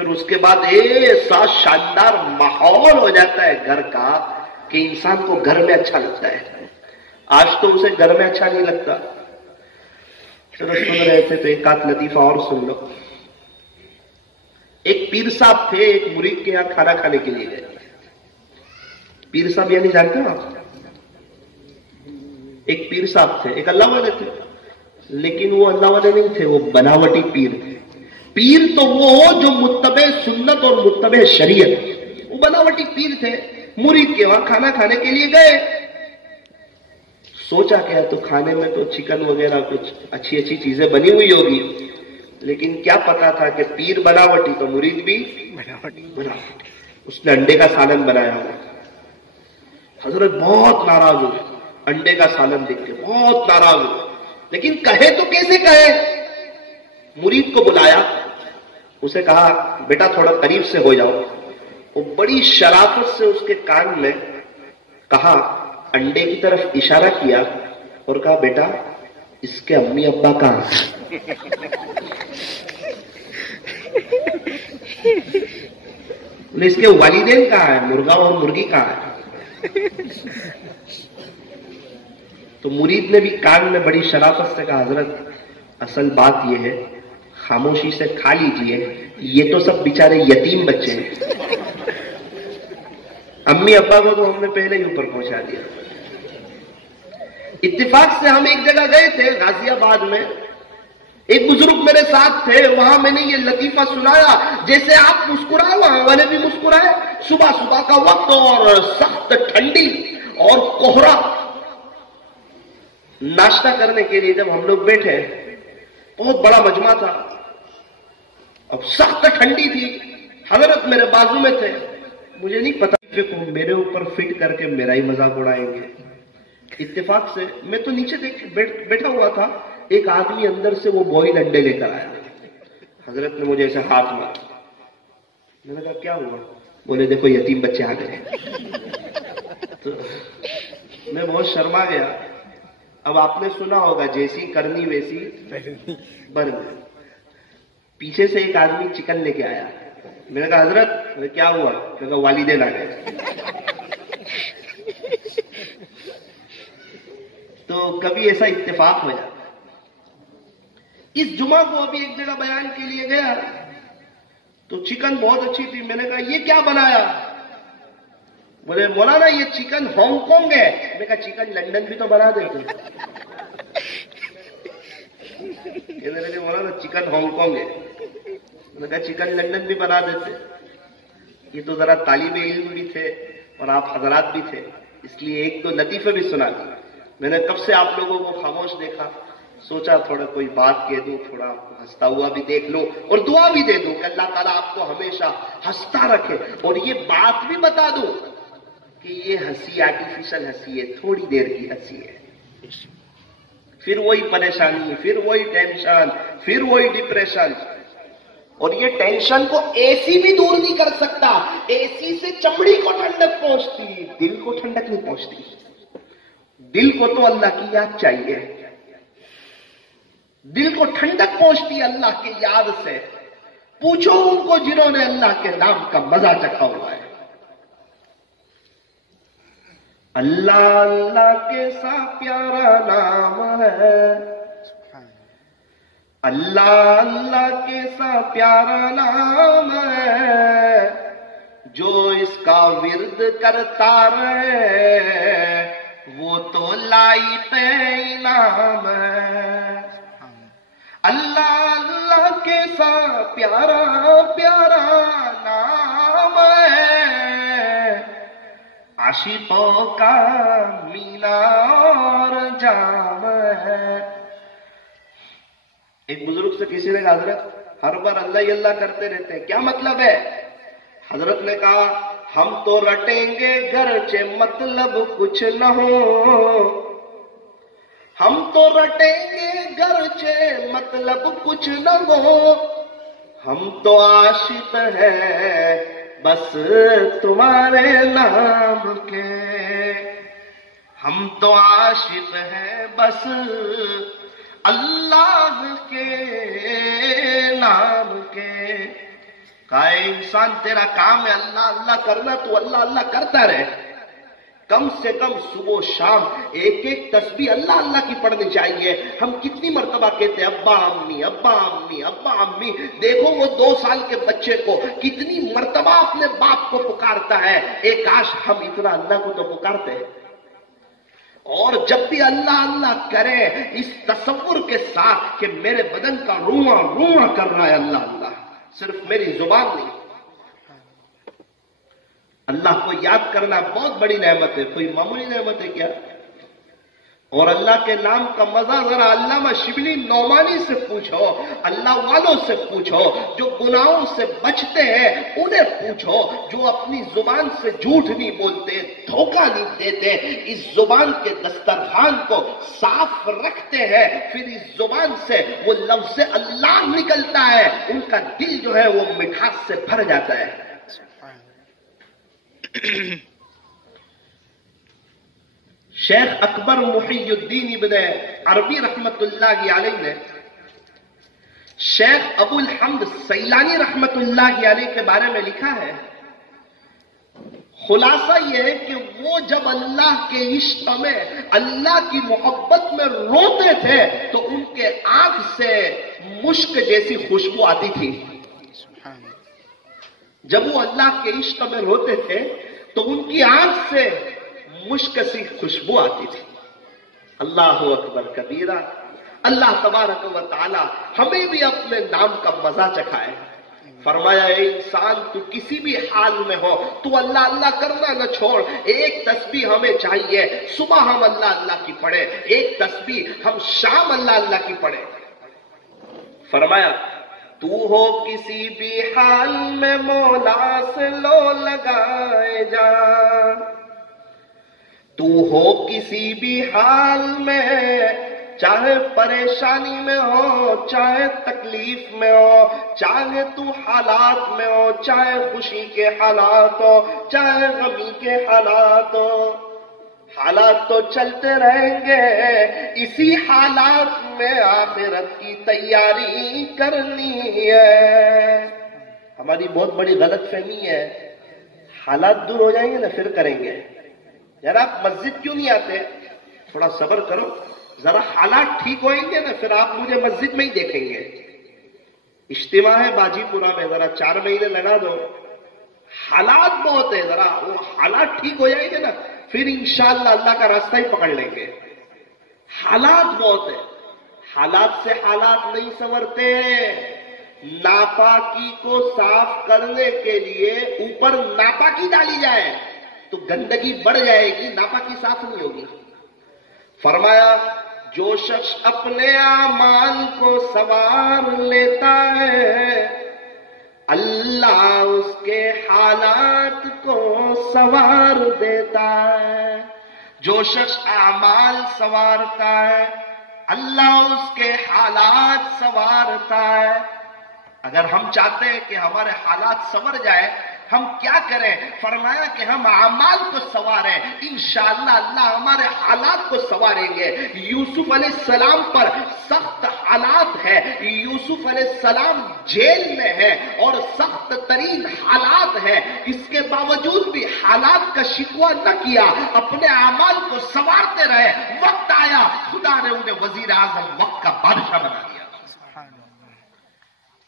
پھر اس کے بعد ایسا شاندار ماحول ہو جاتا ہے گھر کا کہ انسان کو گھر میں اچھا لگتا ہے. آج تو اسے گھر میں اچھا نہیں لگتا. چلو سن رہے تھے تو ایک آدھ لطیفہ اور سن لو. ایک پیر صاحب تھے, ایک مرید کے یہاں کھانا کھانے کے لیے گئے. پیر صاحب یعنی جانتے ہو آپ؟ ایک پیر صاحب تھے, ایک اللہ والے تھے, لیکن وہ اللہ والے نہیں تھے, وہ بناوٹی پیر تھے. پیر تو وہ جو متبع سنت اور متبع شریعت, وہ بناوٹی پیر تھے. مرید کے وہاں کھانا کھانے کے لیے گئے. سوچا کیا تو کھانے میں تو چکن وغیرہ کچھ اچھی اچھی چیزیں بنی ہوئی ہوگی, لیکن کیا پتا تھا کہ پیر بناوٹی تو مرید بھی بناوٹی. اس نے انڈے کا سالن بنایا ہوا. حضرت بہت ناراض ہوئے, انڈے کا سالن دیکھ کے بہت ناراض ہوئے. لیکن کہے تو کیسے کہے؟ مرید کو بلایا, اسے کہا بیٹا تھوڑا قریب سے ہو جاؤ. وہ بڑی شرافت سے اس کے کان میں کہا, انڈے کی طرف اشارہ کیا اور کہا بیٹا اس کے امی ابا کہاں ہیں؟ اس کے والدین کہاں ہیں, مرغا اور مرغی کہاں ہے؟ تو مرید نے بھی کان میں بڑی شرافت سے کہا حضرت اصل بات یہ ہے, خاموشی سے کھا لیجئے, یہ تو سب بیچارے یتیم بچے ہیں, امی ابا کو تو ہم نے پہلے ہی اوپر پہنچا دیا. اتفاق سے ہم ایک جگہ گئے تھے غازی آباد میں, ایک بزرگ میرے ساتھ تھے, وہاں میں نے یہ لطیفہ سنایا. جیسے آپ مسکرائے وہاں والے بھی مسکرائے. صبح صبح کا وقت اور سخت ٹھنڈی اور کوہرا. ناشتہ کرنے کے لیے جب ہم لوگ بیٹھے, بہت بڑا مجمع تھا, اب سخت ٹھنڈی تھی. حضرت میرے بازو میں تھے, مجھے نہیں پتا کو میرے اوپر فٹ کر کے میرا ہی مذاق اڑائیں گے. اتفاق سے میں تو نیچے بیٹھا ہوا تھا, ایک آدمی اندر سے وہ بوائل انڈے لے کر آیا. حضرت نے مجھے ایسے ہاتھ مارا. میں نے کہا کیا ہوا؟ بولے دیکھو یتیم بچے آ گئے. تو میں بہت شرما گیا. اب آپ نے سنا ہوگا جیسی کرنی ویسی برن. پیچھے سے ایک آدمی چکن لے کے آیا. میں نے کہا حضرت کیا ہوا؟ میں نے کہا والدین آ گئے. تو کبھی ایسا اتفاق ہو جاتا. اس جمعہ کو ابھی ایک جگہ بیان کے لیے گیا تو چکن بہت اچھی تھی. میں نے کہا یہ کیا بنایا؟ بولے مولانا یہ چکن ہانگ کانگ ہے. میں نے کہا چکن لندن بھی تو بنا دیتے. مولانا چکن ہانگ کانگ ہے. میں نے کہا چکن لندن بھی بنا دیتے. یہ تو ذرا طالب علم بھی تھے اور آپ حضرات بھی تھے, اس لیے ایک دو لطیفے بھی سنا دی. میں نے کب سے آپ لوگوں کو خاموش دیکھا, سوچا تھوڑا کوئی بات کہہ دوں, تھوڑا آپ کو ہنستا ہوا بھی دیکھ لو اور دعا بھی دے دوں کہ اللہ تعالیٰ آپ کو ہمیشہ ہنستا رکھے. اور یہ بات بھی بتا دوں کہ یہ ہنسی آرٹیفیشل ہنسی ہے, تھوڑی دیر کی ہنسی ہے. پھر وہی پریشانی, پھر وہی ٹینشن, پھر وہی ڈپریشن. اور یہ ٹینشن کو اے سی بھی دور نہیں کر سکتا. اے سی سے چمڑی کو ٹھنڈک پہنچتی, دل کو ٹھنڈک نہیں پہنچتی. دل کو تو اللہ کی یاد چاہیے. دل کو ٹھنڈک پہنچتی اللہ کی یاد سے. پوچھو ان کو جنہوں نے اللہ کے نام کا مزہ چکھا ہوا ہے. اللہ اللہ کیسا پیارا نام ہے, اللہ اللہ کیسا پیارا نام ہے, جو اس کا ورد کرتا رہے وہ تو لائی پہ انعام ہے. اللہ اللہ کیسا پیارا پیارا نام ہے, عاشقوں کا مینار جام ہے. ایک بزرگ سے کسی نے کہا حضرت ہر بار اللہ ہی اللہ کرتے رہتے ہیں, کیا مطلب ہے؟ حضرت نے کہا ہم تو رٹیں گے گرچہ مطلب کچھ نہ ہو, ہم تو رٹیں گے گرچہ مطلب کچھ نہ ہو, ہم تو عاشق ہیں بس تمہارے نام کے, ہم تو عاشق ہیں بس اللہ کے نام کے. کہا اے انسان تیرا کام ہے اللہ اللہ کرنا، تو اللہ اللہ کرتا رہے، کم سے کم صبح و شام ایک ایک تسبیح اللہ اللہ کی پڑھنی چاہیے۔ ہم کتنی مرتبہ کہتے ہیں ابا امی ابا امی ابا امی، دیکھو وہ 2 سال کے بچے کو کتنی مرتبہ اپنے باپ کو پکارتا ہے، ایک کاش ہم اتنا اللہ کو تو پکارتے ہیں۔ اور جب بھی اللہ اللہ کرے اس تصور کے ساتھ کہ میرے بدن کا رواں رواں کر رہا ہے اللہ اللہ، صرف میری زبان نہیں۔ اللہ کو یاد کرنا بہت بڑی نعمت ہے، کوئی معمولی نعمت ہے کیا؟ اور اللہ کے نام کا مزہ ذرا علامہ شبلی نعمانی سے پوچھو، اللہ والوں سے پوچھو، جو گناہوں سے بچتے ہیں انہیں پوچھو، جو اپنی زبان سے جھوٹ نہیں بولتے، دھوکہ نہیں دیتے، اس زبان کے دسترخوان کو صاف رکھتے ہیں، پھر اس زبان سے وہ لفظ اللہ نکلتا ہے، ان کا دل جو ہے وہ مٹھاس سے بھر جاتا ہے۔ شیخ اکبر محی الدین ابن عربی رحمت اللہ علیہ نے شیخ ابو الحمد سیلانی رحمت اللہ علیہ کے بارے میں لکھا ہے، خلاصہ یہ ہے کہ وہ جب اللہ کے عشق میں، اللہ کی محبت میں روتے تھے تو ان کے آنکھ سے مشک جیسی خوشبو آتی تھی۔ جب وہ اللہ کے عشق میں روتے تھے تو ان کی آنکھ سے مشک سی خوشبو آتی تھی۔ اللہ اکبر کبیرہ، اللہ تبارک و تعالی ہمیں بھی اپنے نام کا مزہ چکھائے۔ فرمایا اے انسان تو کسی بھی حال میں ہو تو اللہ اللہ کرنا نہ چھوڑ، ایک تسبیح ہمیں چاہیے، صبح ہم اللہ اللہ کی پڑھیں، ایک تسبیح ہم شام اللہ اللہ کی پڑھیں۔ فرمایا تو ہو کسی بھی حال میں مولا سے لو لگائے جا، تو ہو کسی بھی حال میں، چاہے پریشانی میں ہو، چاہے تکلیف میں ہو، چاہے تو حالات میں ہو، چاہے خوشی کے حالات ہو، چاہے غمی کے حالات ہو، حالات تو چلتے رہیں گے، اسی حالات میں آخرت کی تیاری کرنی ہے۔ ہماری بہت بڑی غلط فہمی ہے، حالات دور ہو جائیں گے نا پھر کریں گے۔ یار آپ مسجد کیوں نہیں آتے؟ تھوڑا صبر کرو، ذرا حالات ٹھیک ہوئیں گے نا پھر آپ مجھے مسجد میں ہی دیکھیں گے۔ اجتماع ہے باجی پورا میں، ذرا 4 مہینے لگا دو، حالات بہت ہے، ذرا وہ حالات ٹھیک ہو جائیں گے نا پھر انشاءاللہ اللہ کا راستہ ہی پکڑ لیں گے۔ حالات بہت ہے، حالات سے حالات نہیں سنورتے۔ ناپاکی کو صاف کرنے کے لیے اوپر ناپاکی ڈالی جائے تو گندگی بڑھ جائے گی، ناپاکی صاف نہیں ہوگی۔ فرمایا جو شخص اپنے اعمال کو سنوار لیتا ہے اللہ اس کے حالات کو سنوار دیتا ہے۔ جو شخص اعمال سنوارتا ہے اللہ اس کے حالات سنوارتا ہے۔ اگر ہم چاہتے ہیں کہ ہمارے حالات سنور جائے ہم کیا کریں؟ فرمایا کہ ہم اعمال کو سنواریں، انشاءاللہ اللہ ہمارے حالات کو سنواریں گے۔ یوسف علیہ السلام پر سخت حالات ہے، یوسف علیہ السلام جیل میں ہے اور سخت ترین حالات ہے، اس کے باوجود بھی حالات کا شکوہ نہ کیا، اپنے اعمال کو سنوارتے رہے۔ وقت آیا خدا نے انہیں وزیر اعظم وقت کا بادشاہ بنا دیا۔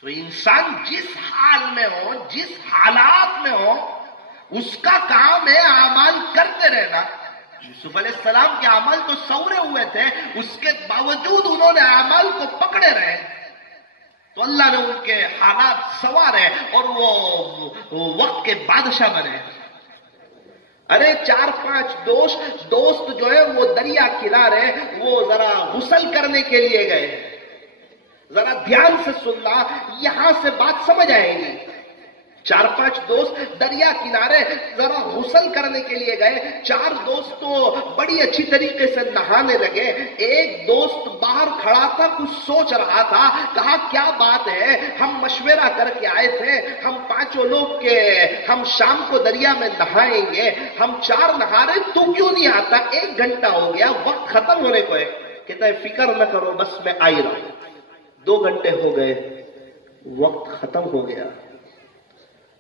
تو انسان جس حال میں ہو، جس حالات میں ہو، اس کا کام ہے اعمال کرتے رہنا۔ یوسف علیہ السلام کے اعمال تو سورے ہوئے تھے، اس کے باوجود انہوں نے اعمال کو پکڑے رہے تو اللہ نے ان کے حالات سنوارے اور وہ وقت کے بادشاہ بنے۔ ارے 4-5 دوست جو ہے وہ دریا کنارے وہ ذرا غسل کرنے کے لیے گئے۔ ذرا دھیان سے سننا، یہاں سے بات سمجھ آئے گی۔ 4-5 دوست دریا کنارے ذرا غسل کرنے کے لیے گئے۔ 4 دوست تو بڑی اچھی طریقے سے نہانے لگے، ایک دوست باہر کھڑا تھا کچھ سوچ رہا تھا، کہا کیا بات ہے، ہم مشورہ کر کے آئے تھے، ہم 5 لوگ کے ہم شام کو دریا میں نہائیں گے، ہم 4 نہا رہے، تو کیوں نہیں آتا؟ 1 گھنٹہ ہو گیا، وقت ختم ہونے کو ہے۔ کہتا ہے فکر نہ کرو بس میں آئی رہا ہوں۔ 2 گھنٹے ہو گئے، وقت ختم ہو گیا۔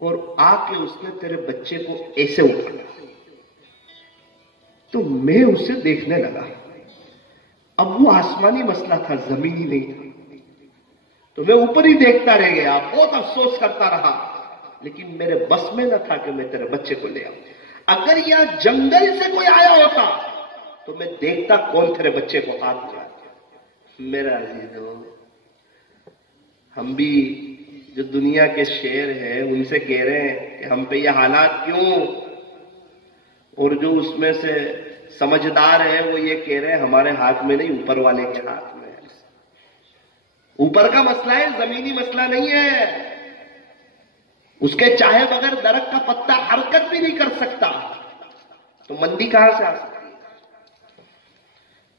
اور آ کے اس نے تیرے بچے کو ایسے اٹھایا، تو میں اسے دیکھنے لگا. اب وہ آسمانی مسئلہ تھا، زمینی نہیں تھا. تو میں اوپر ہی دیکھتا رہ گیا، بہت افسوس کرتا رہا، لیکن میرے بس میں نہ تھا کہ میں تیرے بچے کو لے آؤں. اگر یہاں جنگل سے کوئی آیا ہوتا تو میں دیکھتا کون تیرے بچے کو ہاتھ میں. میرا عزیزو، ہم بھی جو دنیا کے شیر ہیں ان سے کہہ رہے ہیں کہ ہم پہ یہ حالات کیوں، اور جو اس میں سے سمجھدار ہیں وہ یہ کہہ رہے ہیں ہمارے ہاتھ میں نہیں، اوپر والے کے ہاتھ میں ہے. اوپر کا مسئلہ ہے، زمینی مسئلہ نہیں ہے. اس کے چاہے بغیر درخت کا پتا حرکت بھی نہیں کر سکتا، تو مندی کہاں سے آ سکتی؟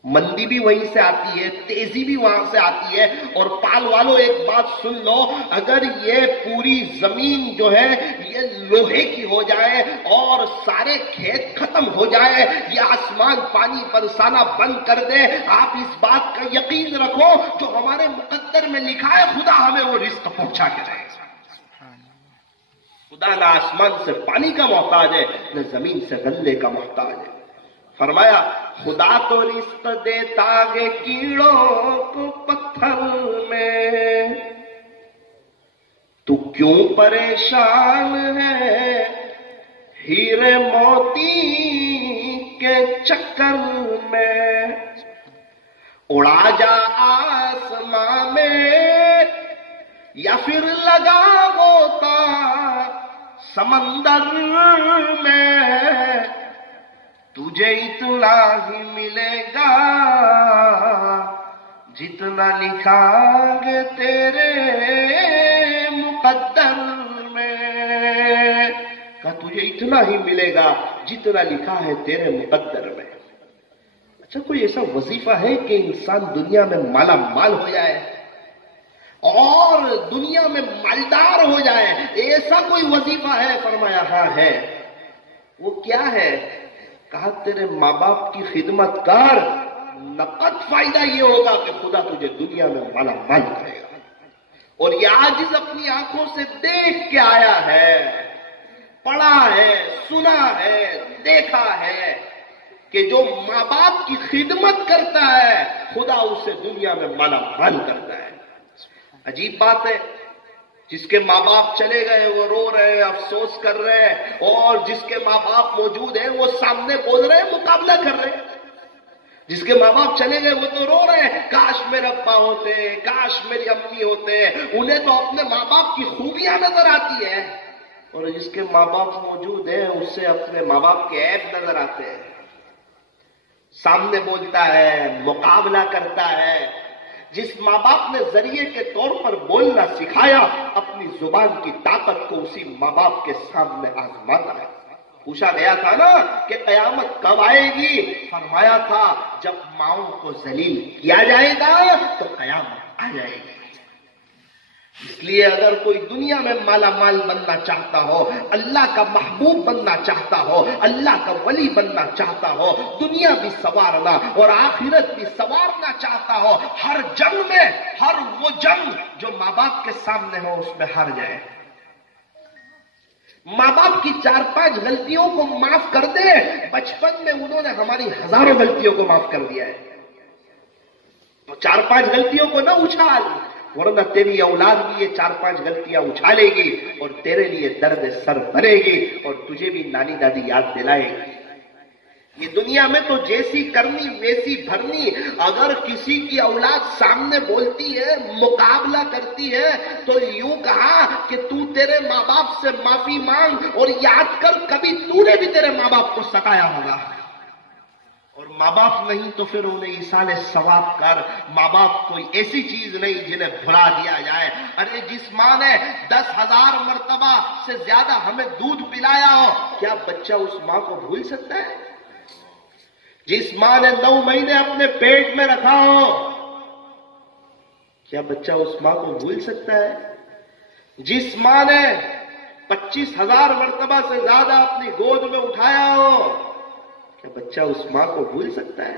مندی بھی وہیں سے آتی ہے، تیزی بھی وہاں سے آتی ہے. اور پال والوں ایک بات سن لو، اگر یہ پوری زمین جو ہے یہ لوہے کی ہو جائے اور سارے کھیت ختم ہو جائے، یہ آسمان پانی برسانا بند کر دے، آپ اس بات کا یقین رکھو جو ہمارے مقدر میں لکھا ہے خدا ہمیں وہ رزق پہنچا کے رہے گا. خدا نہ آسمان سے پانی کا محتاج ہے نہ زمین سے غلے کا محتاج ہے. فرمایا خدا تو رزق دیتا ہے کیڑوں کو پتھر میں، تو کیوں پریشان ہے ہیرے موتی کے چکر میں. اڑا جا آسمان میں یا پھر لگا ہوتا سمندر میں، تجھے اتنا ہی ملے گا جتنا لکھا گے تیرے مقدر میں. کہ تجھے اتنا ہی ملے گا جتنا لکھا ہے تیرے مقدر میں. اچھا، کوئی ایسا وظیفہ ہے کہ انسان دنیا میں مالا مال ہو جائے اور دنیا میں مالدار ہو جائے؟ ایسا کوئی وظیفہ ہے؟ فرمایا ہاں ہے. وہ کیا ہے؟ کہا تیرے ماں باپ کی خدمت کر، نقد فائدہ یہ ہوگا کہ خدا تجھے دنیا میں مالا مال کرے گا. اور یہ عاجز اپنی آنکھوں سے دیکھ کے آیا ہے، پڑھا ہے، سنا ہے، دیکھا ہے کہ جو ماں باپ کی خدمت کرتا ہے خدا اسے دنیا میں مالا مال کرتا ہے. عجیب بات ہے، جس کے ماں باپ چلے گئے وہ رو رہے ہیں، افسوس کر رہے ہیں، اور جس کے ماں باپ موجود ہیں وہ سامنے بول رہے ہیں، مقابلہ کر رہے ہیں. جس کے ماں باپ چلے گئے وہ تو رو رہے ہیں، کاش میرے ابا ہوتے، کاش میری امی ہوتے. انہیں تو اپنے ماں باپ کی خوبیاں نظر آتی ہے، اور جس کے ماں باپ موجود ہیں اسے اپنے ماں باپ کے عیب نظر آتے ہیں. سامنے بولتا ہے، مقابلہ کرتا ہے. جس ماں باپ نے ذریعے کے طور پر بولنا سکھایا، اپنی زبان کی طاقت کو اسی ماں باپ کے سامنے آزماتا ہے. پوچھا گیا تھا نا کہ قیامت کب آئے گی؟ فرمایا تھا جب ماؤں کو ذلیل کیا جائے گا تو قیامت آ جائے گی. اس لیے اگر کوئی دنیا میں مالا مال بننا چاہتا ہو، اللہ کا محبوب بننا چاہتا ہو، اللہ کا ولی بننا چاہتا ہو، دنیا بھی سنوارنا اور آخرت بھی سنوارنا چاہتا ہو، ہر جنگ میں، ہر وہ جنگ جو ماں باپ کے سامنے ہو اس میں ہار جائے. ماں باپ کی 4-5 غلطیوں کو معاف کر دے. بچپن میں انہوں نے ہماری ہزاروں غلطیوں کو معاف کر دیا ہے، تو 4-5 غلطیوں کو نہ اچھال، ورنہ تیری اولاد بھی یہ 4-5 غلطیاں اچھالے گی اور تیرے لیے درد سر بھرے گی اور تجھے بھی نانی دادی یاد دلائے گی. یہ دنیا میں تو جیسی کرنی ویسی بھرنی. اگر کسی کی اولاد سامنے بولتی ہے، مقابلہ کرتی ہے، تو یوں کہا کہ تو تیرے ماں باپ سے معافی مانگ اور یاد کر کبھی تو نے بھی تیرے ماں باپ کو ستایا ہوگا. اور ماں باپ نہیں تو پھر انہیں ایصال ثواب کر. ماں باپ کوئی ایسی چیز نہیں جنہیں بھلا دیا جائے. ارے جس ماں نے 10,000 مرتبہ سے زیادہ ہمیں دودھ پلایا ہو، کیا بچہ اس ماں کو بھول سکتا ہے؟ جس ماں نے 9 مہینے اپنے پیٹ میں رکھا ہو، کیا بچہ اس ماں کو بھول سکتا ہے؟ جس ماں نے 25,000 مرتبہ سے زیادہ اپنی گود میں اٹھایا ہو، کیا بچہ اس ماں کو بھول سکتا ہے؟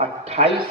28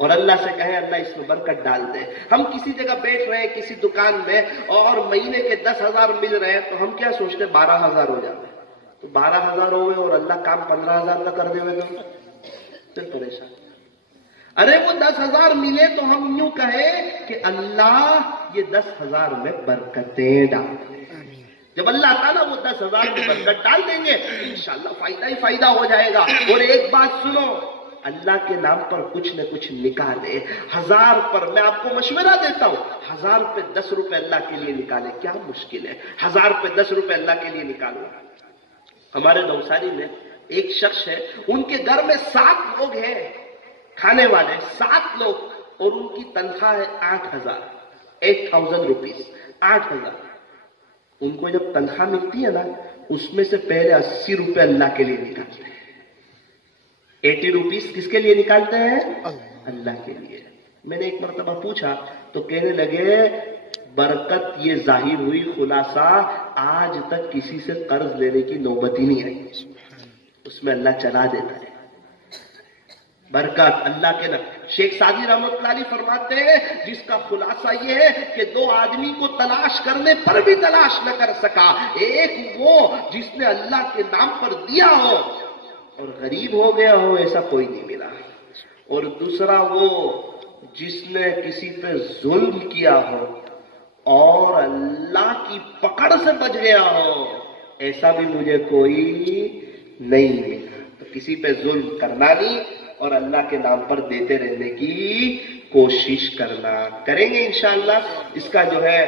اور اللہ سے کہیں اللہ اس میں برکت ڈال دے. ہم کسی جگہ بیٹھ رہے ہیں کسی دکان میں اور مہینے کے 10,000 مل رہے ہیں تو ہم کیا سوچتے 12,000 ہو جاتے ہیں. تو 12,000 ہوئے اور اللہ کام 15,000 نہ کر دے ہوئے تو پھر پریشان. ارے وہ 10,000 ملے تو ہم یوں کہیں کہ اللہ یہ 10,000 میں برکتیں ڈال دے. جب اللہ تعالیٰ وہ 10,000 میں برکت ڈال دیں گے انشاءاللہ فائدہ ہی فائدہ ہو جائے گا. اور ایک بات سنو، اللہ کے نام پر کچھ نہ کچھ نکالے. 1000 پر میں آپ کو مشورہ دیتا ہوں، 1000 پہ 10 روپے اللہ کے لیے نکالے. کیا مشکل ہے 1000 پہ 10 روپے اللہ کے لیے نکالو. ہمارے نوساری میں ایک شخص ہے، ان کے گھر میں 7 لوگ ہیں کھانے والے، 7 لوگ، اور ان کی تنخواہ ہے 8,000 روپیز. 8,000. ان کو جب تنخواہ ملتی ہے نا اس میں سے پہلے 80 روپے اللہ کے لیے نکالتے ہیں. 80 روپیز کس کے لیے نکالتے ہیں؟ اللہ کے لیے. میں نے ایک مرتبہ پوچھا تو کہنے لگے برکت یہ ظاہر ہوئی، خلاصہ آج تک کسی سے قرض لینے کی نوبت ہی نہیں آئی، اس میں اللہ چلا دیتا ہے. برکت اللہ کے نام. شیخ سعدی رحمۃ اللہ علیہ فرماتے ہیں جس کا خلاصہ یہ ہے کہ 2 آدمی کو تلاش کرنے پر بھی تلاش نہ کر سکا. ایک وہ جس نے اللہ کے نام پر دیا ہو اور غریب ہو گیا ہو، ایسا کوئی نہیں ملا. اور دوسرا وہ جس نے کسی پہ ظلم کیا ہو اور اللہ کی پکڑ سے بچ گیا ہو، ایسا بھی مجھے کوئی نہیں ملا. تو کسی پہ ظلم کرنا نہیں اور اللہ کے نام پر دیتے رہنے کی کوشش کرنا. کریں گے انشاءاللہ اس کا جو ہے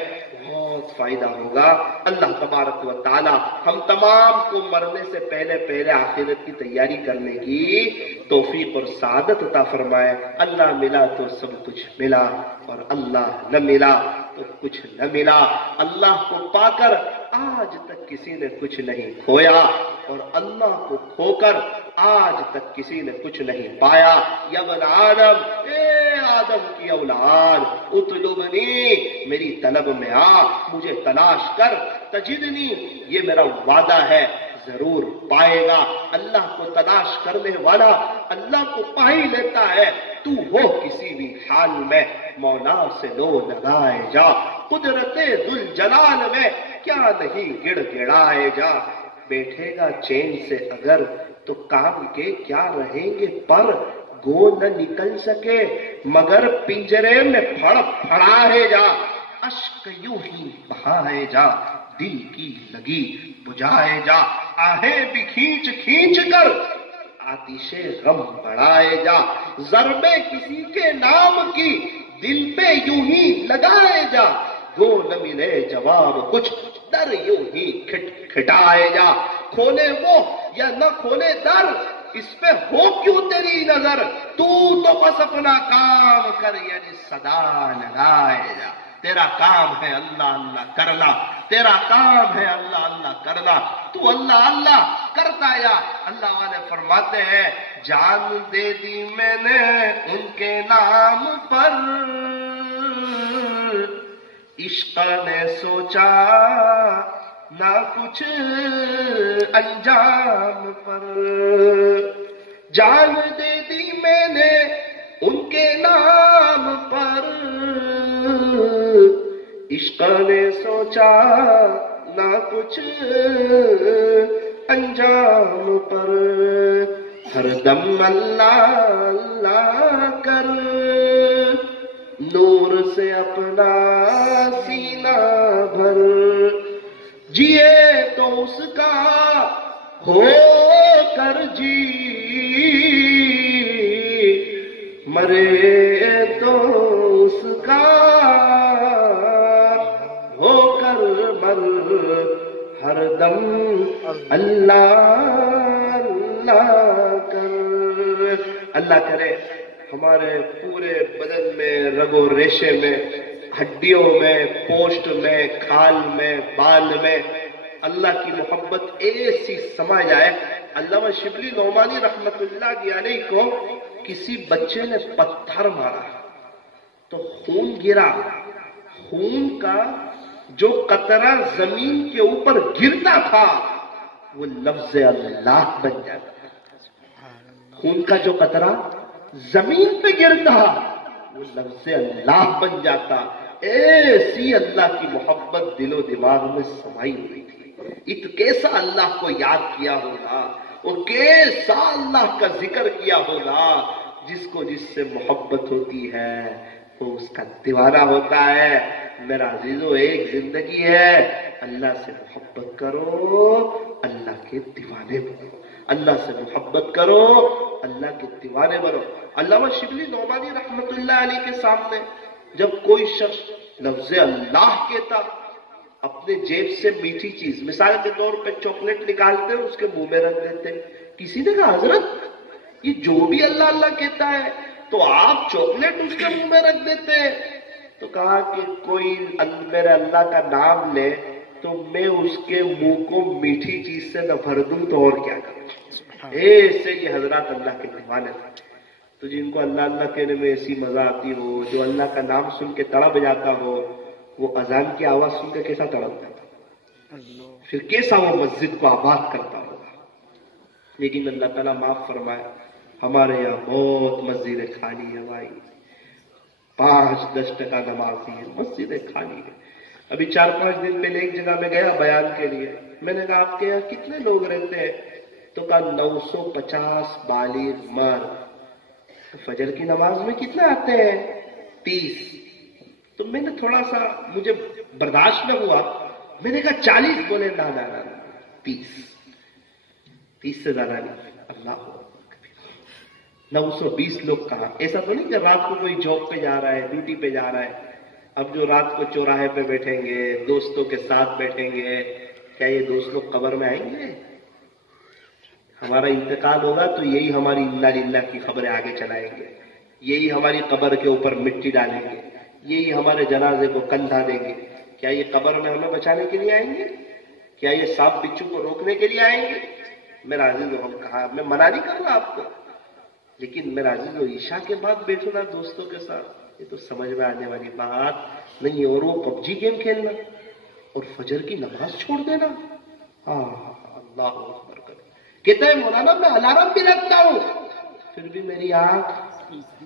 بہت فائدہ ہوگا. اللہ تبارک و تعالی ہم تمام کو مرنے سے پہلے آخرت کی تیاری کرنے کی توفیق اور سعادت عطا فرمائے. اللہ ملا تو سب کچھ ملا اور اللہ نہ ملا تو کچھ نہ ملا. اللہ کو پا کر آج تک کسی نے کچھ نہیں کھویا اور اللہ کو کھو کر آج تک کسی نے کچھ نہیں پایا. یا ابن آدم، اے آدم کی اولاد، اطلبنی، میری طلب میں آ، مجھے تلاش کر، تجدنی، یہ میرا وعدہ ہے ضرور پائے گا. اللہ کو تلاش کرنے والا اللہ کو پا ہی لیتا ہے. تو ہو کسی بھی حال میں مولا سے لو لگائے جا، قدرت ذوالجلال میں کیا نہیں گڑ گڑائے جا. بیٹھے گا چین سے اگر تو کام کے کیا رہیں گے پر، گو نہ نکل سکے مگر پنجرے میں پھڑ پھڑائے جا. اشک یوں ہی بہائے جا، دل کی لگی بجھائے جا. آہیں بھی کھینچ کھینچ کر آتش غم بڑھائے جا. ضربے کسی کے نام کی دل پہ یوں ہی لگائے جا. گو نہ ملے جواب کچھ در یوں ہی کھٹائے جا. کھولے وہ یا نہ کھولے در، اس پہ ہو کیوں تیری نظر. تو بس اپنا کام کر، یعنی صدا لگائے جا. تیرا کام ہے اللہ اللہ کرنا، تیرا کام ہے اللہ اللہ کرنا. تو اللہ اللہ کرتا یا. اللہ والے فرماتے ہیں جان دے دی میں نے ان کے نام پر، عشق نے سوچا نہ کچھ انجام پر. جان دے دی میں نے ان کے نام پر، عشق نے سوچا نہ کچھ انجام پر. ہر دم اللہ اللہ کر، نور سے اپنا سینہ بھر. جیے تو اس کا ہو کر جی، مرے تو اس کا ہو کر مر. ہر دم اللہ اللہ کر. اللہ کرے ہمارے پورے بدن میں، رگ و ریشے میں، ہڈیوں میں، پوسٹ میں، کھال میں، بال میں اللہ کی محبت ایسی سما جائے. علامہ شبلی نعمانی رحمت اللہ علیہ کو کسی بچے نے پتھر مارا تو خون گرا. خون کا جو قطرہ زمین کے اوپر گرتا تھا وہ لفظ اللہ بن جاتا. خون کا جو قطرہ زمین پہ گرتا وہ لفظ اللہ بن جاتا. ایسی اللہ کی محبت دل و دماغ میں سمائی ہوئی تھی. کیسا اللہ کو یاد کیا ہوگا اور کیسا اللہ کا ذکر کیا ہوگا. جس کو جس سے محبت ہوتی ہے وہ اس کا دیوانہ ہوتا ہے. میرا عزیزو ایک زندگی ہے, اللہ سے محبت کرو, اللہ کے دیوانے بنو. اللہ سے محبت کرو, اللہ کے دیوانے بنو. علامہ شبلی نعمانی رحمت اللہ علیہ کے سامنے جب کوئی شخص لفظ اللہ کہتا, اپنے جیب سے میٹھی چیز مثال کے طور پہ چاکلیٹ نکالتے اس کے منہ میں رکھ دیتے. کسی نے کہا حضرت یہ جو بھی اللہ اللہ کہتا ہے تو آپ چاکلیٹ اس کے منہ میں رکھ دیتے. تو کہا کہ کوئی میرے اللہ کا نام لے تو میں اس کے منہ کو میٹھی چیز سے نہ بھر دوں تو اور کیا کروں. ایسے یہ حضرات اللہ کے دیوانے تھے. تو جن کو اللہ اللہ کہنے میں ایسی مزہ آتی ہو, جو اللہ کا نام سن کے تڑپ جاتا ہو, وہ اذان کی آواز سن کے کیسا تڑپ جاتا, پھر کیسا وہ مسجد کو آباد کرتا ہوگا. لیکن اللہ تعالیٰ معاف فرمائے, ہمارے یہاں بہت مسجدیں خالی ہے بھائی. 5-10% نمازی ہے, مسجدیں خالی ہے. ابھی 4-5 دن پہلے ایک جگہ میں گیا بیان کے لیے. میں نے کہا آپ کے یہاں کتنے لوگ رہتے ہیں؟ تو کہا 950 بالغ مرد. فجر کی نماز میں کتنے آتے ہیں؟ 30. تو میں نے تھوڑا سا مجھے برداشت نہ ہوا, میں نے کہا 40. بولے نا 30 سے زیادہ نہیں. اللہ 920 لوگ کہاں. ایسا تو نہیں کہ رات کو کوئی جاب پہ جا رہا ہے, ڈیوٹی پہ جا رہا ہے. اب جو رات کو چوراہے پہ بیٹھیں گے, دوستوں کے ساتھ بیٹھیں گے, کیا یہ دوست لوگ قبر میں آئیں گے؟ ہمارا انتقال ہوگا تو یہی ہماری انا للہ کی خبریں آگے چلائیں گے, یہی ہماری قبر کے اوپر مٹی ڈالیں گے, یہی ہمارے جنازے کو کندھا دیں گے. کیا یہ قبر میں ہمیں بچانے کے لیے آئیں گے؟ کیا یہ سانپ بچھو کو روکنے کے لیے آئیں گے؟ میرا عزیز ہم کہا, میں منع نہیں کر رہا آپ کو, لیکن میرا عزیز عشاء کے بعد بیٹھو نا دوستوں کے ساتھ, یہ تو سمجھ میں آنے والی بات نہیں. اور وہ PUBG گیم کھیلنا اور فجر کی نماز چھوڑ دینا. اللہ اکبر کر. کہتا ہے مولانا میں الارم بھی رکھتا ہوں پھر بھی میری آنکھ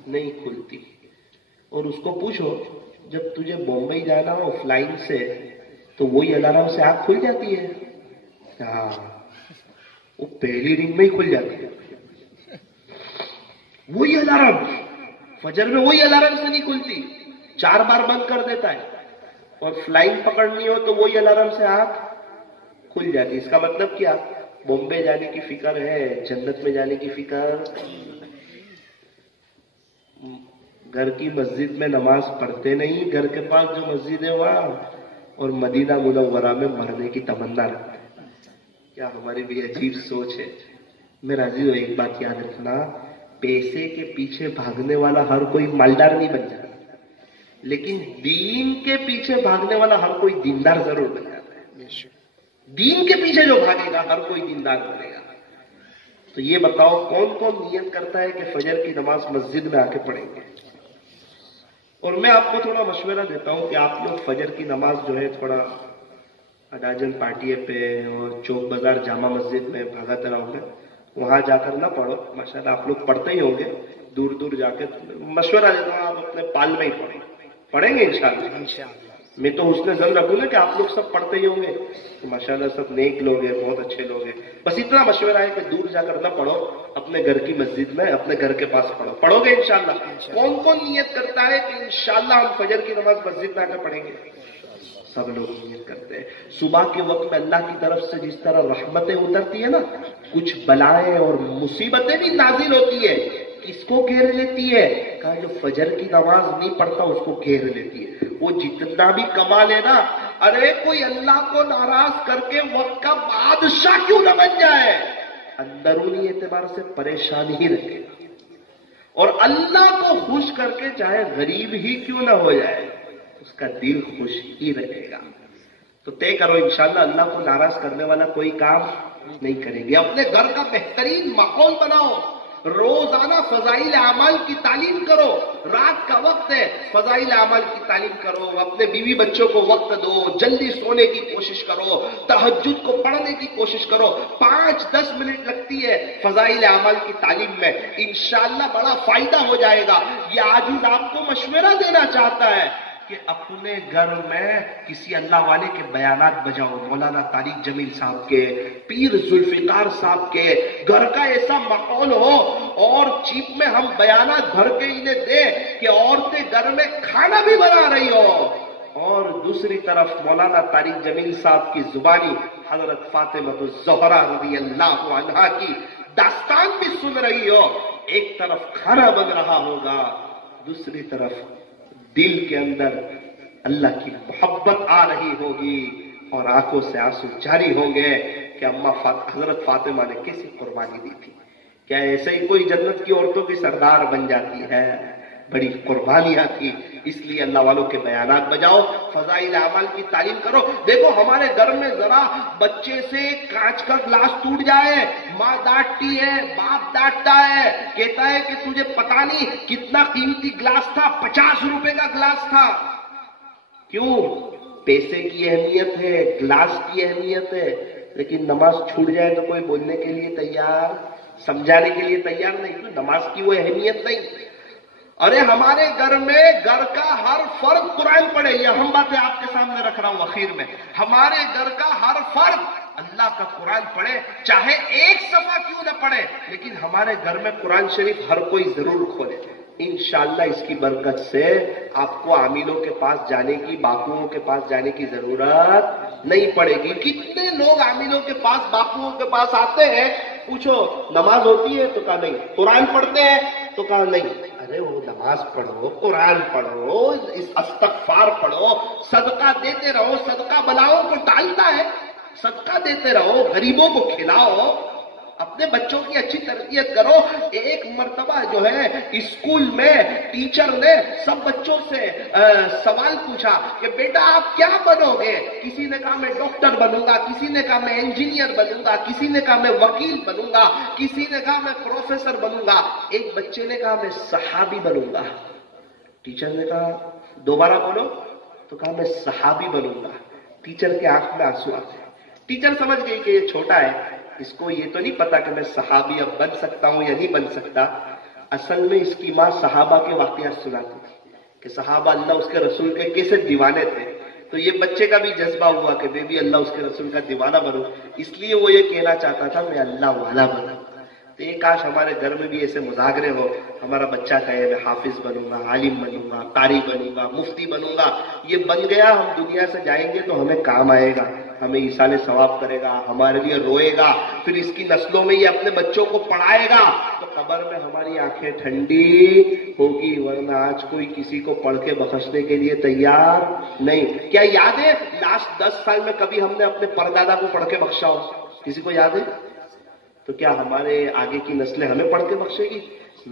نہیں کھلتی. اور اس کو پوچھو جب تجھے بمبئی جانا ہو فلائنگ سے تو وہی الارم سے آنکھ کھل جاتی ہے؟ ہاں, وہ پہلی رنگ میں ہی کھل جاتی ہے. وہی الارم فجر میں وہی الارم سے نہیں کھلتی, 4 بار بند کر دیتا ہے. اور فلائنگ پکڑنی ہو تو وہی الارم سے آنکھ کھل جاتی. اس کا مطلب کیا؟ بمبے جانے کی فکر ہے, جنت میں جانے کی فکر. گھر کی مسجد میں نماز پڑھتے نہیں, گھر کے پاس جو مسجد ہے وہاں, اور مدینہ منورہ میں مرنے کی تمنا رکھتے ہیں. کیا ہماری بھی عجیب سوچ ہے. میرا عزیز ایک بات یاد رکھنا, پیسے کے پیچھے بھاگنے والا ہر کوئی مالدار نہیں بن جاتا, لیکن دین کے پیچھے بھاگنے والا ہر کوئی دیندار ضرور بن جاتا ہے. دین کے پیچھے جو بھاگے گا ہر کوئی دیندار بنے گا. تو یہ بتاؤ کون کون نیت کرتا ہے کہ فجر کی نماز مسجد میں آ کے پڑھیں گے؟ اور میں آپ کو تھوڑا مشورہ دیتا ہوں کہ آپ لوگ فجر کی نماز جو ہے تھوڑا اڈاجن پارٹی پہ اور چوک بازار جامع مسجد میں بھاگا تراؤ میں وہاں جا کر نہ پڑھو. ماشاءاللہ آپ لوگ پڑھتے ہی ہوں گے, دور دور جا کے. مشورہ دیتا ہوں آپ اپنے پال میں ہی پڑھیں گے انشاءاللہ. میں تو اس نے ضرور رکھوں گا کہ آپ لوگ سب پڑھتے ہی ہوں گے. ماشاءاللہ سب نیک لوگ ہیں, بہت اچھے لوگ ہیں. بس اتنا مشورہ ہے کہ دور جا کر نہ پڑھو, اپنے گھر کی مسجد میں اپنے گھر کے پاس پڑھو. پڑھو گے انشاءاللہ. کون کون نیت کرتا ہے کہ انشاءاللہ ہم فجر کی نماز مسجد میں آ کر پڑھیں گے؟ سب لوگ نیت کرتے ہیں. صبح کے وقت میں اللہ کی طرف سے جس طرح رحمتیں اترتی ہیں نا, کچھ بلائیں اور مصیبتیں بھی نازل ہوتی ہے. کس کو گھیر لیتی ہے؟ کہا جو فجر کی نماز نہیں پڑھتا اس کو گھیر لیتی ہے. وہ جتنا بھی کما لینا, ارے کوئی اللہ کو ناراض کر کے وقت کا بادشاہ کیوں نہ بن جائے, اندرونی اعتبار سے پریشان ہی رہے گا. اور اللہ کو خوش کر کے چاہے غریب ہی کیوں نہ ہو جائے, اس کا دل خوش ہی رہے گا. تو طے کرو انشاءاللہ اللہ کو ناراض کرنے والا کوئی کام نہیں کریں گے. اپنے گھر کا بہترین ماحول بناؤ, روزانہ فضائل اعمال کی تعلیم کرو. رات کا وقت ہے، فضائل اعمال کی تعلیم کرو. اپنے بیوی بچوں کو وقت دو، جلدی سونے کی کوشش کرو، تہجد کو پڑھنے کی کوشش کرو. 5-10 منٹ لگتی ہے فضائل اعمال کی تعلیم میں، انشاءاللہ بڑا فائدہ ہو جائے گا. یہ عاجز آپ کو مشورہ دینا چاہتا ہے کہ اپنے گھر میں کسی اللہ والے کے بیانات بجاؤ. مولانا طارق جمیل صاحب کے، پیر ذوالفقار صاحب کے گھر کا ایسا ماحول ہو اور چیپ میں ہم بیانات بھر کے انہیں دیں کہ عورتیں گھر میں کھانا بھی بنا رہی ہو، اور دوسری طرف مولانا طارق جمیل صاحب کی زبانی حضرت فاطمہ الزہرا رضی اللہ عنہا کی داستان بھی سن رہی ہو. ایک طرف کھانا بن رہا ہوگا، دوسری طرف دل کے اندر اللہ کی محبت آ رہی ہوگی اور آنکھوں سے آنسو جاری ہوں گے کہ اماں حضرت فاطمہ نے کیسی قربانی دی تھی. کیا ایسے ہی کوئی جنت کی عورتوں کی سردار بن جاتی ہے؟ بڑی قربانیاں تھی. اس لیے اللہ والوں کے بیانات بجاؤ، فضائل اعمال کی تعلیم کرو. دیکھو ہمارے گھر میں ذرا بچے سے کانچ کا گلاس ٹوٹ جائے، ماں ڈانٹتی ہے، باپ ڈانٹتا ہے، کہتا ہے کہ تجھے پتا نہیں کتنا قیمتی گلاس تھا، 50 روپے کا گلاس تھا. کیوں؟ پیسے کی اہمیت ہے، گلاس کی اہمیت ہے. لیکن نماز چھوٹ جائے تو کوئی بولنے کے لیے تیار، سمجھانے کے لیے تیار نہیں. تو نماز کی وہ اہمیت نہیں. ارے ہمارے گھر میں گھر کا ہر فرد قرآن پڑھے. یہ اہم باتیں آپ کے سامنے رکھ رہا ہوں اخیر میں. ہمارے گھر کا ہر فرد اللہ کا قرآن پڑھے، چاہے ایک صفحہ کیوں نہ پڑھے، لیکن ہمارے گھر میں قرآن شریف ہر کوئی ضرور کھولے. انشاءاللہ اس کی برکت سے آپ کو عاملوں کے پاس جانے کی، باپوؤں کے پاس جانے کی ضرورت نہیں پڑے گی. کتنے لوگ عاملوں کے پاس، باپوؤں کے پاس آتے ہیں، پوچھو نماز ہوتی ہے تو کہا نہیں، قرآن پڑھتے ہیں تو کہا نہیں. ارے وہ نماز پڑھو، قرآن پڑھو، استغفار پڑھو، صدقہ دیتے رہو. صدقہ بلاؤں کو ٹالتا ہے. صدقہ دیتے رہو، غریبوں کو کھلاؤ، اپنے بچوں کی اچھی تربیت کرو. ایک مرتبہ جو ہے اسکول میں ٹیچر نے سب بچوں سے سوال پوچھا کہ بیٹا آپ کیا بنو گے؟ کسی نے کہا میں ڈاکٹر بنوں گا، کسی نے کہا میں انجینئر بنوں گا، کسی نے کہا میں وکیل بنوں گا، کسی نے کہا میں پروفیسر بنوں گا. ایک بچے نے کہا میں صحابی بنوں گا. ٹیچر نے کہا دوبارہ بولو، تو کہا میں صحابی بنوں گا. ٹیچر کے آنکھ میں آنسو آتے. ٹیچر سمجھ گئی کہ یہ چھوٹا ہے، اس کو یہ تو نہیں پتا کہ میں صحابی اب بن سکتا ہوں یا نہیں بن سکتا. اصل میں اس کی ماں صحابہ کے واقعات سناتی تھی کہ صحابہ اللہ اس کے رسول کے کیسے دیوانے تھے. تو یہ بچے کا بھی جذبہ ہوا کہ میں بھی اللہ اس کے رسول کا دیوانہ بنوں، اس لیے وہ یہ کہنا چاہتا تھا میں اللہ والا بنوں. تو یہ کاش ہمارے گھر میں بھی ایسے مذاکرے ہو. ہمارا بچہ کہے میں حافظ بنوں گا، عالم بنوں گا، قاری بنوں گا، مفتی بنوں گا. یہ بن گیا، ہم دنیا سے جائیں گے تو ہمیں کام آئے گا، ہمیں ایصال ثواب کرے گا، ہمارے لیے روئے گا. پھر اس کی نسلوں میں یہ اپنے بچوں کو پڑھائے گا تو قبر میں ہماری آنکھیں ٹھنڈی ہوگی. ورنہ آج کوئی کسی کو پڑھ کے بخشنے کے لیے تیار نہیں. کیا یاد ہے لاسٹ 10 سال میں کبھی ہم نے اپنے پردادا کو پڑھ کے بخشا ہو؟ کسی کو یاد ہے؟ تو کیا ہمارے آگے کی نسلیں ہمیں پڑھ کے بخشے گی؟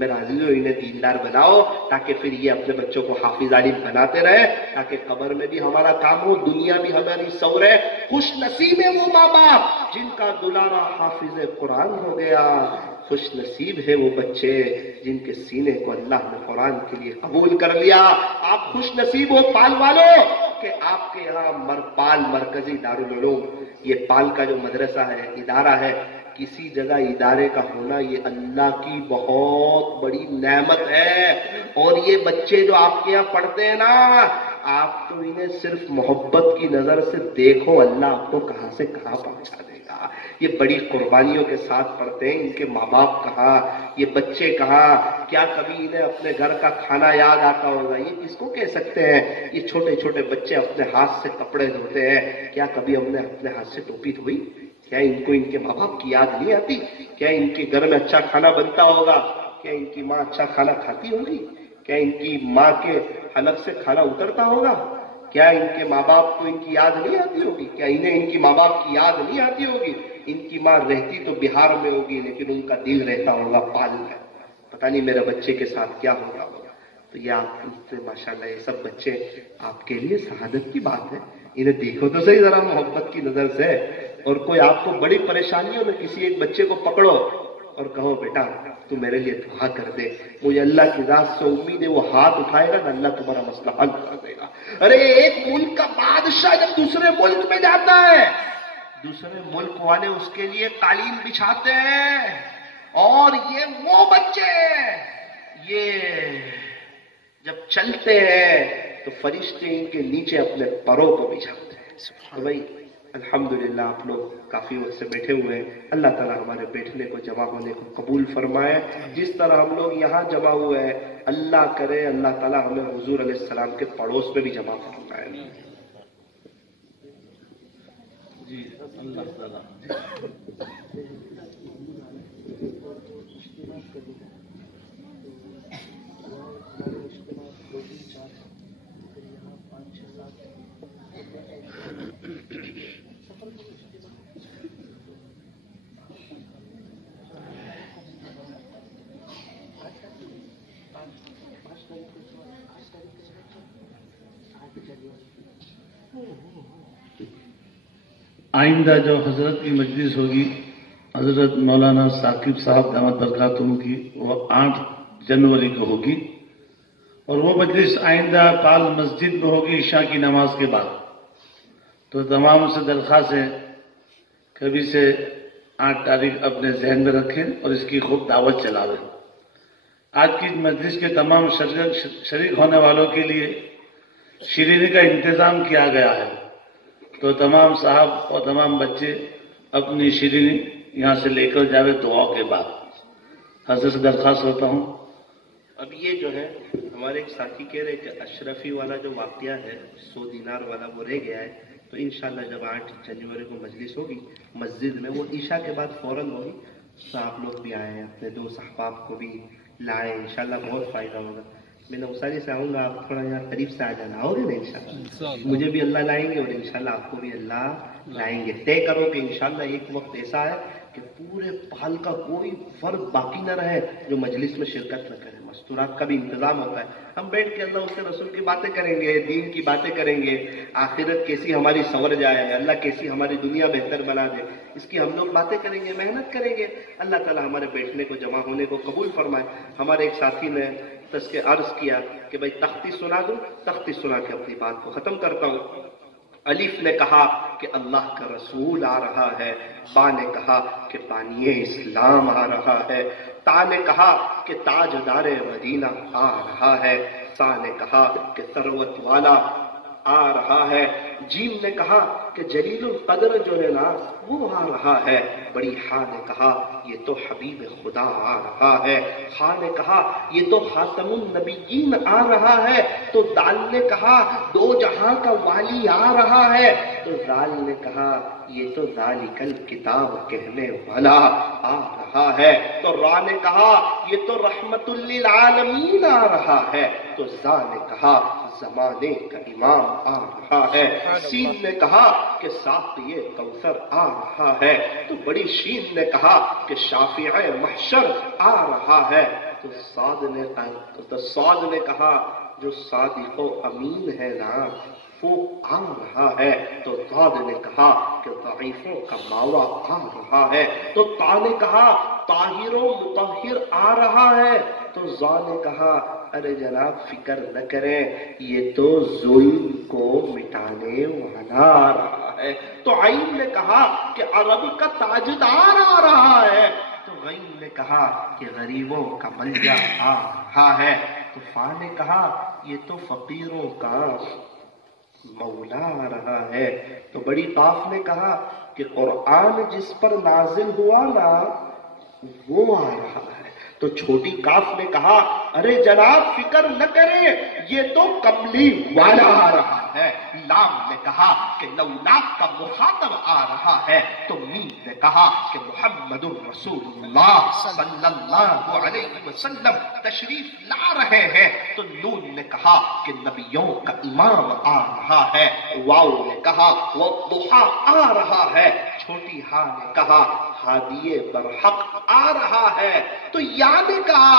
میرا عزیزو انہیں دیندار بناؤ تاکہ پھر یہ اپنے بچوں کو حافظ عالم بناتے رہے، تاکہ قبر میں بھی ہمارا کام ہو، دنیا بھی ہماری سور ہے. خوش نصیب ہے وہ ماں باپ جن کا دلارا حافظ قرآن ہو گیا. خوش نصیب ہے وہ بچے جن کے سینے کو اللہ نے قرآن کے لیے قبول کر لیا. آپ خوش نصیب ہو پال والوں کہ آپ کے یہاں پال مرکزی دارالعلوم، یہ پال کا جو مدرسہ ہے، ادارہ ہے، کسی جگہ ادارے کا ہونا یہ اللہ کی بہت بڑی نعمت ہے. اور یہ بچے جو آپ کے یہاں پڑھتے ہیں نا، آپ تو انہیں صرف محبت کی نظر سے دیکھو، اللہ آپ کو کہاں سے کہاں پہنچا دے گا. یہ بڑی قربانیوں کے ساتھ پڑھتے ہیں. ان کے ماں باپ کہاں، یہ بچے کہاں؟ کیا کبھی انہیں اپنے گھر کا کھانا یاد آتا ہوگا؟ یہ کس کو کہہ سکتے ہیں؟ یہ چھوٹے چھوٹے بچے اپنے ہاتھ سے کپڑے دھوتے ہیں. کیا کبھی ہم نے اپنے ہاتھ سے ٹوپی دھوئی؟ کیا ان کو ان کے ماں باپ کی یاد نہیں آتی؟ کیا ان کے گھر میں اچھا کھانا بنتا ہوگا؟ کیا ان کی ماں اچھا کھانا کھاتی ہوگی؟ کیا ان کی ماں کے حلق سے کھانا اترتا ہوگا؟ کیا ان کے ماں باپ کو ان کی یاد نہیں آتی ہوگی؟ کیا انہیں ان کی ماں باپ کی یاد نہیں آتی ہوگی؟ ان کی ماں رہتی تو بہار میں ہوگی لیکن ان کا دل رہتا ہوگا پال میں. پتہ نہیں میرے بچے کے ساتھ کیا ہوگا. تو یہ آپ سے ماشاءاللہ یہ سب بچے آپ کے لیے سعادت کی بات ہے. انہیں دیکھو تو صحیح ذرا محبت کی نظر سے. اور کوئی آپ کو بڑی پریشانیوں میں کسی ایک بچے کو پکڑو اور کہو بیٹا تو میرے لیے دعا کر دے، مجھے اللہ کی ذات سے امید ہے وہ ہاتھ اٹھائے گا نا اللہ تمہارا مسئلہ حل کر دے گا۔ ارے ایک ملک کا بادشاہ جب دوسرے ملک میں جاتا ہے، دوسرے ملک والے اس کے لیے قالین بچھاتے ہیں، اور یہ وہ بچے ہیں، یہ جب چلتے ہیں تو فرشتے ان کے نیچے اپنے پروں کو بچھاتے ہیں۔ تو بھائی الحمدللہ آپ لوگ کافی وقت سے بیٹھے ہوئے ہیں، اللہ تعالیٰ ہمارے بیٹھنے کو جمع ہونے کو قبول فرمائے۔ جس طرح ہم لوگ یہاں جمع ہوئے ہیں، اللہ کرے اللہ تعالیٰ ہمیں حضور علیہ السلام کے پڑوس میں بھی جمع فرمائے۔ جی اللہ تعالیٰ آئندہ جو حضرت کی مجلس ہوگی حضرت مولانا ثاقب صاحب دامت برکاتہم کی، وہ 8 جنوری کو ہوگی، اور وہ مجلس آئندہ پال مسجد میں ہوگی عشاء کی نماز کے بعد۔ تو تمام سے درخواست ہے کبھی سے 8 تاریخ اپنے ذہن میں رکھیں اور اس کی خوب دعوت چلاویں۔ آج کی مجلس کے تمام شریک ہونے والوں کے لیے شیرینی کا انتظام کیا گیا ہے، تو تمام صاحب اور تمام بچے اپنی شیرینی یہاں سے لے کر جاوے دعا کے بعد۔ حضرت سے درخواست کرتا ہوں۔ اب یہ جو ہے ہمارے ایک ساتھی کہہ رہے کہ اشرفی والا جو واقعہ ہے 100 دینار والا وہ رہ گیا ہے، تو انشاءاللہ جب 8 جنوری کو مجلس ہوگی مسجد میں، وہ عشاء کے بعد فوراً ہوگی، تو آپ لوگ بھی آئیں، اپنے دوست احباب کو بھی لائیں، انشاءاللہ بہت فائدہ ہوگا۔ میں نوساری سے آؤں گا، آپ تھوڑا یہاں قریب سے آ جانا، آؤ گے نا انشاءاللہ؟ مجھے بھی اللہ لائیں گے اور انشاءاللہ آپ کو بھی اللہ لائیں گے۔ طے کرو کہ انشاءاللہ ایک وقت ایسا ہے کہ پورے پال کا کوئی فرد باقی نہ رہے جو مجلس میں شرکت نہ کرے۔ مستورات کا بھی انتظام ہوتا ہے، ہم بیٹھ کے اللہ اس کے رسول کی باتیں کریں گے، دین کی باتیں کریں گے، آخرت کیسی ہماری سنور جائے، اللہ کیسی ہماری دنیا بہتر بنا دے، اس کی ہم لوگ باتیں کریں گے، محنت کریں گے۔ اللہ تعالیٰ ہمارے بیٹھنے کو جمع ہونے کو قبول فرمائے۔ ہمارے ایک ساتھی نے کے عرض کیا کہ بھائی تختی سنا دوں، تختی سنا کے اپنی بات کو ختم کرتا ہوں۔ الف نے کہا کہ اللہ کا رسول آ رہا ہے، با نے کہا کہ بانی اسلام آ رہا ہے، تا نے کہا کہ تاجدار مدینہ آ رہا ہے، سا نے کہا کہ ثروت والا آ رہا ہے، جیم نے کہا کہ جلیل القدر جو ہے نا وہ آ رہا ہے، بڑی ہا نے کہا یہ تو حبیب خدا آ رہا ہے، خا نے کہا یہ تو خاتم النبیین آ رہا ہے، تو دال نے کہا 2 جہاں کا والی آ رہا ہے، تو زال نے کہا یہ تو ذالک الکتاب کہنے والا آ رہا ہے، تو را نے کہا یہ تو رحمت للعالمین آ رہا ہے، تو زا نے کہا زمانے کا امام آ رہا ہے، سین نے کہا کہ ساقی کوثر آ رہا ہے، تو بڑی شین نے کہا کہ شافع محشر آ رہا ہے، تو صاد نے کہا جو صادق و امین ہے نا وہ آ رہا ہے، تو ضاد نے کہا کہ ضعیفوں کا ماوا آ رہا ہے، تو تا نے کہا طاہر و مطہر آ رہا ہے، تو ضا نے کہا ارے جناب فکر نہ کریں یہ تو ظلم کو مٹانے والا آ رہا ہے، تو عین نے کہا کہ عرب کا تاجدار آ رہا ہے، تو غین نے کہا کہ غریبوں کا ملجا آ رہا ہے، تو فا نے کہا یہ تو فقیروں کا مولا آ رہا ہے، تو بڑی قاف نے کہا کہ قرآن جس پر نازل ہوا نا وہ آ رہا ہے، تو چھوٹی کاف نے کہا ارے جناب فکر نہ کریں یہ تو کملی والا آ رہا ہے، لام نے کہا کہ لولا کا مخاطب آ رہا ہے، تو میم نے کہا کہ محمد رسول اللہ صلی اللہ علیہ وسلم تشریف لا رہے ہیں، تو نون نے کہا کہ نبیوں کا امام آ رہا ہے، واو نے کہا وہ ضحا آ رہا ہے، چھوٹی ہا نے کہا ہادی برحق آ رہا ہے، تو یا نے کہا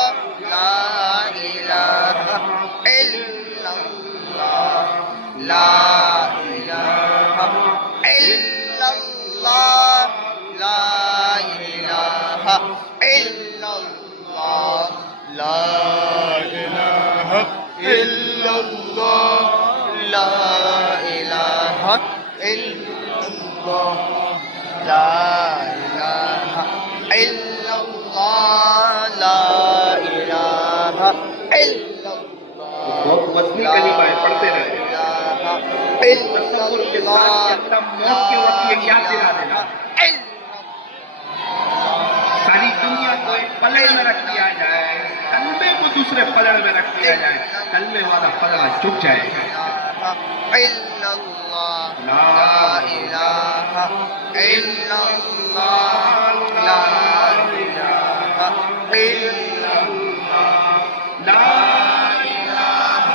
إلا الله لا إله إلا الله لا إله إلا الله لا إله إلا الله لا إله إلا الله بہت وزنی کلمہ ہے، پڑھتے رہے۔ تصور کے ساتھ کہ موت کے وقت یہ یاد دلا دینا، ساری دنیا کو ایک پلڑ میں رکھ دیا جائے، کلمے کو دوسرے پلڑ میں رکھ دیا جائے، کلمے والا پلڑا جھک جائے گا۔ إلا الله لا إله إلا الله لا إله إلا الله لا إله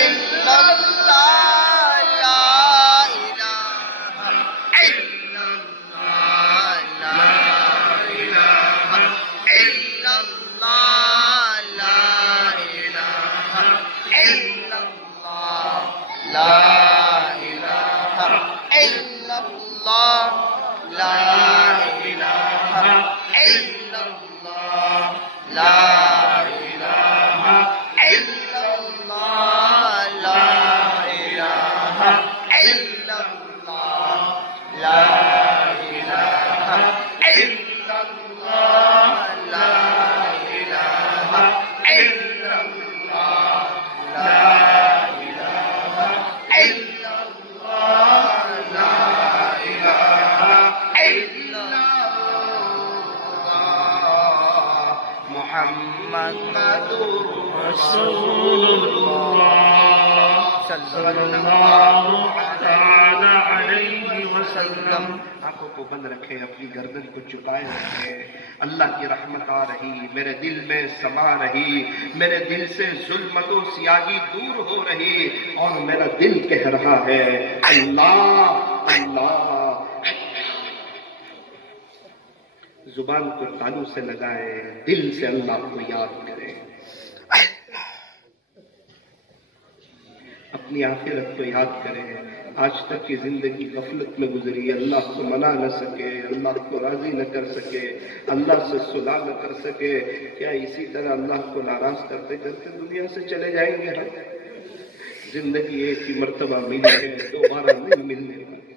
إلا الله لا إله إلا الله لا إله إلا الله لا إله إلا الله لا إله إلا الله لا إله إلا الله لا إله إلا الله لا إله إلا الله لا إله إلا الله لا إله إلا الله لا إله إلا الله لا إله إلا الله محمد رسول الله صلى الله تعالى عليه وسلم آنکھوں کو بند رکھے، اپنی گردن کو چپائے رکھے۔ اللہ کی رحمت آ رہی، میرے دل میں سما رہی، میرے دل سے ظلمت و سیاہی دور ہو رہی، اور میرا دل کہہ رہا ہے اللہ اللہ۔ زبان کو تالو سے لگائے، دل سے اللہ کو یاد کرے، اپنی آخرت کو یاد کرے۔ آج تک کی زندگی غفلت میں گزری، اللہ کو منا نہ سکے، اللہ کو راضی نہ کر سکے، اللہ سے صلح نہ کر سکے۔ کیا اسی طرح اللہ کو ناراض کرتے کرتے دنیا سے چلے جائیں گے ہم؟ زندگی ایک ہی مرتبہ ملی ہے، دوبارہ نہیں ملنے والی۔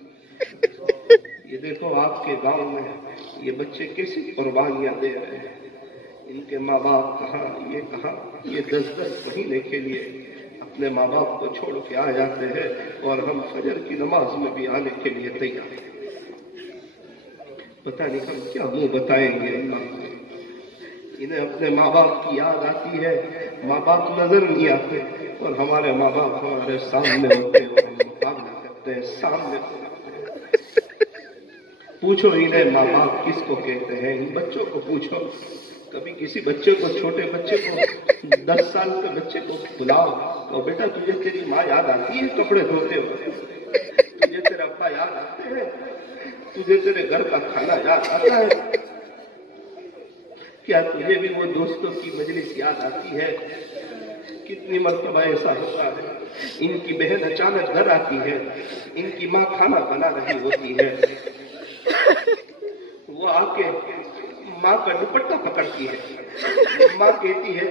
یہ دیکھو آپ کے گاؤں میں یہ بچے کیسی قربانیاں دے رہے ہیں، ان کے ماں باپ کہاں، یہ 10 مہینے کے لیے اپنے ماں باپ کو چھوڑ کے آ جاتے ہیں، اور ہم فجر کی نماز میں بھی آنے کے لیے تیار ہیں۔ پتہ نہیں ہم کیا منہ بتائیں گے اللہ کو۔ انہیں اپنے ماں باپ کی یاد آتی ہے، ماں باپ نظر نہیں آتے، اور ہمارے ماں باپ ہمارے سامنے ہوتے ہیں، اور ہم مقابلہ کرتے ہیں سامنے۔ پوچھو انہیں ماں باپ کس کو کہتے ہیں، ان بچوں کو پوچھو۔ کبھی کسی بچے کو، چھوٹے بچے کو، 10 سال کے بچے کو بلاؤ تو بیٹا تجھے تیری ماں یاد آتی ہے کپڑے دھوتے ہوئے، تجھے تیرے ابا یاد آتے ہیں، تجھے تیرے گھر کا کھانا یاد آتا ہے، کیا تجھے بھی وہ دوستوں کی مجلس یاد آتی ہے؟ کتنی مرتبہ ایسا ہوتا ہے، ان کی بہن اچانک گھر آتی ہے، ان کی ماں کھانا بنا رہی ہوتی ہے، وہ آ کے ماں کا دوپٹہ پکڑتی ہے، ماں کہتی ہے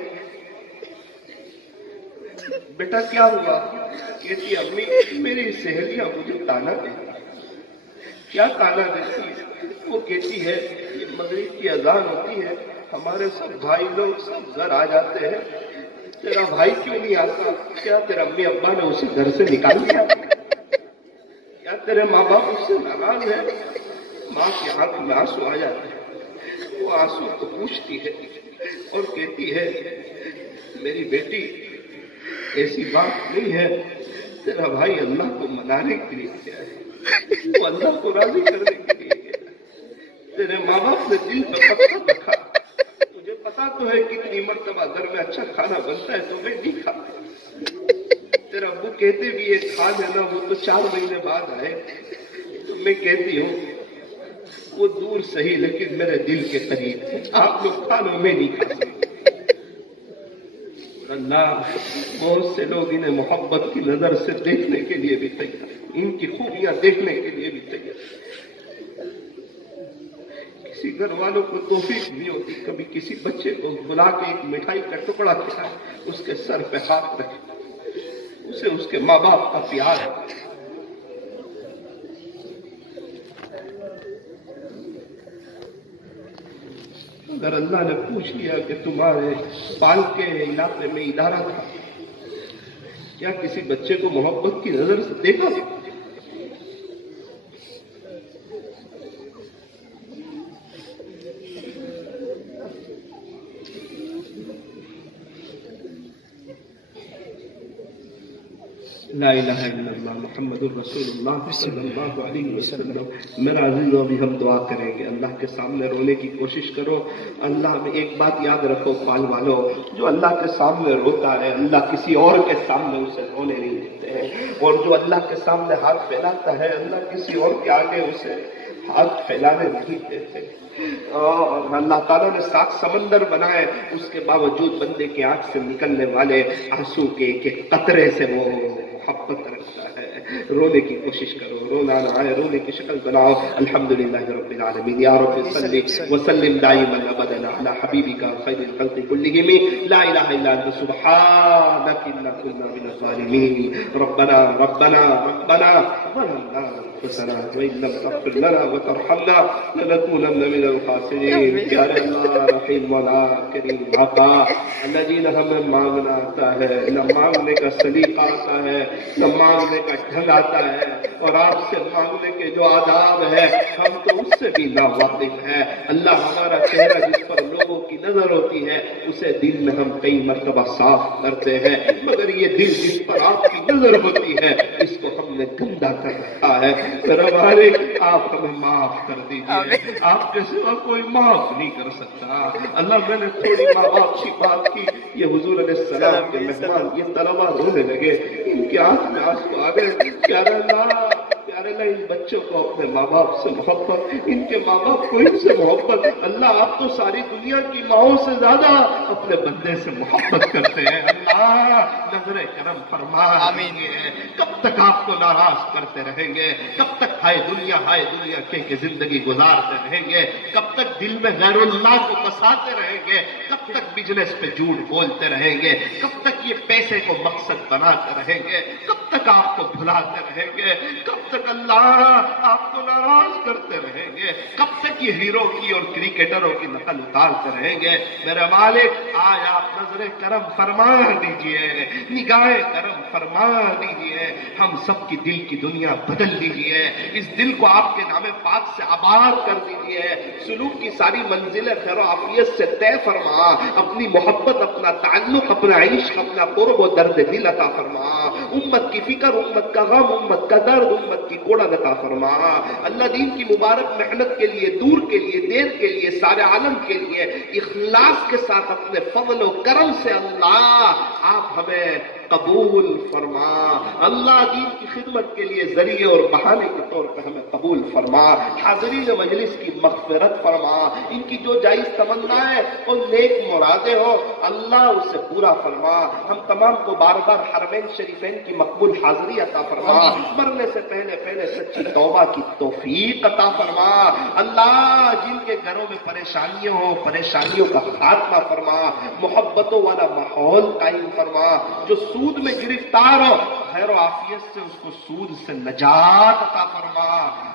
بیٹا کیا ہوا؟ کہتی ہے امی میری سہیلیاں مجھے تانا دیتی۔ کیا تانا دیتی ہے؟ وہ کہتی ہے یہ مغرب کی اذان ہوتی ہے، ہمارے سب بھائی لوگ سب گھر آ جاتے ہیں، تیرا بھائی کیوں نہیں آتا؟ کیا تیرے امی ابا نے اسے گھر سے نکال دیا؟ کیا تیرے ماں باپ اس سے ناراض ہے؟ ماں کی آنکھ میں آنسو آ جاتے ہیں، وہ آنسو کو پوچھتی ہے اور کہتی ہے میری بیٹی ایسی بات نہیں ہے، تیرا بھائی اللہ کو منانے کے لیے گیا ہے، وہ اللہ کو راضی کرنے کے لیے گیا ہے، تیرے ماں باپ نے دل پہ پتھر رکھا، تجھے پتا تو ہے کتنی مرتبہ گھر میں اچھا کھانا بنتا ہے تو میں نہیں کھاتا، تیرا ابو کہتے بھی یہ کھا لینا، وہ تو 4 مہینے بعد آئے، تو میں کہتی ہوں وہ دور صحیح لیکن میرے دل کے قریب ہے، آپ لوگ کھانوں میں نہیں کھا سکتے۔ اللہ بہت سے لوگ انہیں محبت کی نظر سے دیکھنے کے لیے بھی تیار، ان کی خوبیاں دیکھنے کے لیے بھی تیار۔ کسی گھر والوں کو توفیق نہیں ہوتی کبھی کسی بچے کو بلا کے ایک مٹھائی کا ٹکڑا کھلائے، اس کے سر پہ ہاتھ رکھے، اسے اس کے ماں باپ کا پیار ہے۔ اگر اللہ نے پوچھ لیا کہ تمہارے پال کے علاقے میں ادارہ تھا، کیا کسی بچے کو محبت کی نظر سے دیکھا؟ لا الہ الا اللہ محمد الرسول اللہ صلی اللہ علیہ وسلم۔ میرا عزیز، ابھی ہم دعا کریں گے، اللہ کے سامنے رونے کی کوشش کرو۔ اللہ میں ایک بات یاد رکھو پال والو، جو اللہ کے سامنے روتا ہے اللہ کسی اور کے سامنے اسے رونے نہیں دیتے ہیں، اور جو اللہ کے سامنے ہاتھ پھیلاتا ہے اللہ کسی اور کے آگے اسے ہاتھ پھیلانے نہیں دیتے۔ اور اللہ تعالیٰ نے 7 سمندر بنائے، اس کے باوجود بندے کی آنکھ سے نکلنے والے آنسو کے ایک قطرے سے وہ محبت رکھتا ہے۔ رونے کی کوشش کرو، رونا نہ آئے، رونے کی شکل بناؤ۔ الحمدللہ رب العالمین، یا رب صلی وسلم دائما ابدا علی حبیبک خیر الخلق کلہم، لا الہ الا انت سبحانک انا کنا من الظالمین۔ ربنا ربنا ربنا ظلمنا انفسنا وان لم تغفر لنا وترحمنا لنكونن من الخاسرین۔ یا اللہ رحیم مولا کریم عطا، اللہ جی نے ہمیں مانگنا آتا ہے، نہ مانگنے کا سلیقہ آتا ہے، نہ مانگنے کا ڈھنگ آتا ہے، اور آپ سے مانگنے کے جو آداب ہے ہم تو اس سے بھی ناواقف ہیں۔ اللہ ہمارا چہرہ جس پر لوگوں کی نظر ہوتی ہے اسے دل میں ہم کئی مرتبہ صاف کرتے ہیں، مگر یہ دل جس پر آپ کی نظر ہوتی ہے اس کو ہم نے گندا کر رکھا ہے۔ میرا مالک آپ ہمیں معاف کر دیجیے، آپ کے سوا کوئی معاف نہیں کر سکتا۔ اللہ میں نے تھوڑی ماں باپ کی بات کی، یہ حضور علیہ السلام کے مہمان یہ طلبا رونے لگے، ان کے آنکھ میں آنسو آ گئے۔ پیارے اللہ ان بچوں کو اپنے ماں باپ سے محبت، ان کے ماں باپ کو ان سے محبت۔ اللہ آپ تو ساری دنیا کی ماؤں سے زیادہ اپنے بندے سے محبت کرتے ہیں۔ اللہ نظر کرم فرما، آمین۔ کب تک آپ کو ناراض کرتے رہیں گے؟ کب تک ہائے دنیا کہ زندگی گزارتے رہیں گے؟ کب تک دل میں غیر اللہ کو بساتے رہیں گے؟ کب تک بزنس پہ جھوٹ بولتے رہیں گے؟ کب تک یہ پیسے کو مقصد بناتے رہیں گے؟ کب تک آپ کو بھلاتے رہیں گے؟ کب تک اللہ آپ کو ناراض کرتے رہیں گے؟ کب تک یہ ہیرو کی اور کرکٹروں کی نقل اتارتے رہیں گے؟ میرے مالک آج آپ نظر کرم فرما دیجئے، نگاہ کرم فرما دیجئے، ہم سب کی دل کی دنیا بدل دیجئے، اس دل کو آپ کے نام پاک سے آباد کر دیجئے، سلوک کی ساری منزلیں خیر و عافیت سے طے فرما، اپنی محبت، اپنا تعلق، اپنا عشق، اپنا قرب و درد دل عطا فرما، امت کی فکر، امت کا غم، امت کا درد، امت کی کوڑا عطا فرما۔ اللہ دین کی مبارک محنت کے لیے، دور کے لیے، دیر کے لیے، سارے عالم کے لیے اخلاص کے ساتھ اپنے فضل و کرم سے اللہ آپ ہمیں قبول فرما۔ اللہ دین کی خدمت کے لیے ذریعے اور بہانے کے طور پر ہمیں قبول فرما۔ حاضرین مجلس کی مغفرت فرما، ان کی جو جائز تمنائیں اور نیک مرادیں ہو اللہ اسے پورا فرما۔ ہم تمام کو بار بار حرمین شریفین کی مقبول حاضری عطا فرما، مرنے سے پہلے سچی توبہ کی توفیق عطا فرما۔ اللہ جن کے گھروں میں پریشانیوں ہو پریشانیوں کا خاتمہ فرما، محبتوں والا ماحول قائم فرما، جو سود میں گرفتار ہو خیر و عافیت سے اس کو سود سے نجات عطا فرما،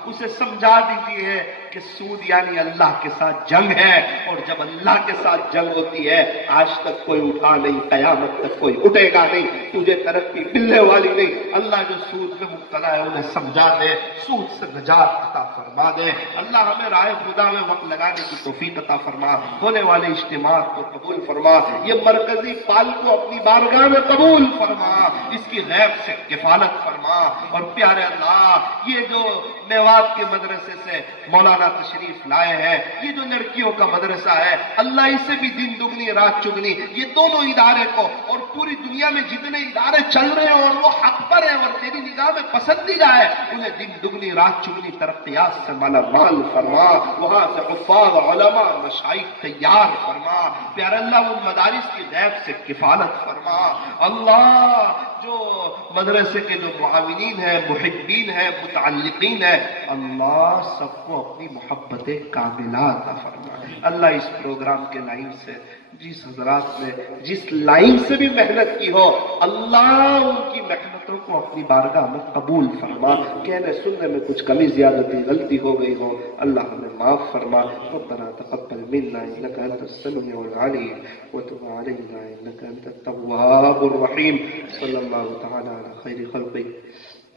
اسے سمجھا دیجیے کہ سود یعنی اللہ کے ساتھ جنگ ہے، اور جب اللہ کے ساتھ جنگ ہوتی ہے آج تک کوئی اٹھا نہیں، قیامت تک کوئی اٹھے گا نہیں، تجھے ترقی ملنے والی نہیں۔ اللہ جو سود میں مبتلا ہے انہیں سمجھا دے، سود سے نجات عطا فرما دے۔ اللہ ہمیں راہ خدا میں وقت لگانے کی توفیق عطا فرما، ہونے والے اجتماعات کو قبول فرما، یہ مرکزی پال کو اپنی بارگاہ میں قبول فرما، اس کی غیب سے کفالت فرما۔ اور پیارے اللہ یہ جو میوات کے مدرسے سے مولانا تشریف لائے ہیں، یہ جو لڑکیوں کا مدرسہ ہے اللہ اسے بھی دن دگنی رات چگنی، یہ دونوں ادارے کو اور پوری دنیا میں جتنے ادارے چل رہے ہیں اور وہ حق پر ہیں اور تیری نگاہ میں پسندیدہ ہے انہیں دن دگنی رات چگنی ترقیات سے مالا مال فرما، وہاں سے حفاظ علماء مشائخ تیار فرما۔ پیارے اللہ ان مدارس کی غیب سے کفالت فرما۔ اللہ جو مدرسے کے جو معاونین ہیں، محبین ہیں، متعلقین ہیں، اللہ سب کو اپنی محبت کاملہ عطا فرمائے۔ اللہ اس پروگرام کے لائن سے جس حضرات نے جس لائن سے بھی محنت کی ہو، اللہ ان کی محنتوں کو اپنی بارگاہ میں قبول فرما۔ کہنے سننے میں کچھ کمی زیادتی غلطی ہو گئی ہو، اللہ ہمیں معاف فرما۔ ربنا تقبل منا انك انت السميع العليم وتب علينا انك انت التواب الرحيم۔ صلی اللہ تعالی علی خیر خلقه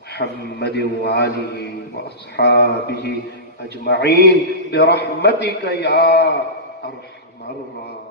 محمد وآله وأصحابه أجمعين برحمتك يا أرحم الراحمين۔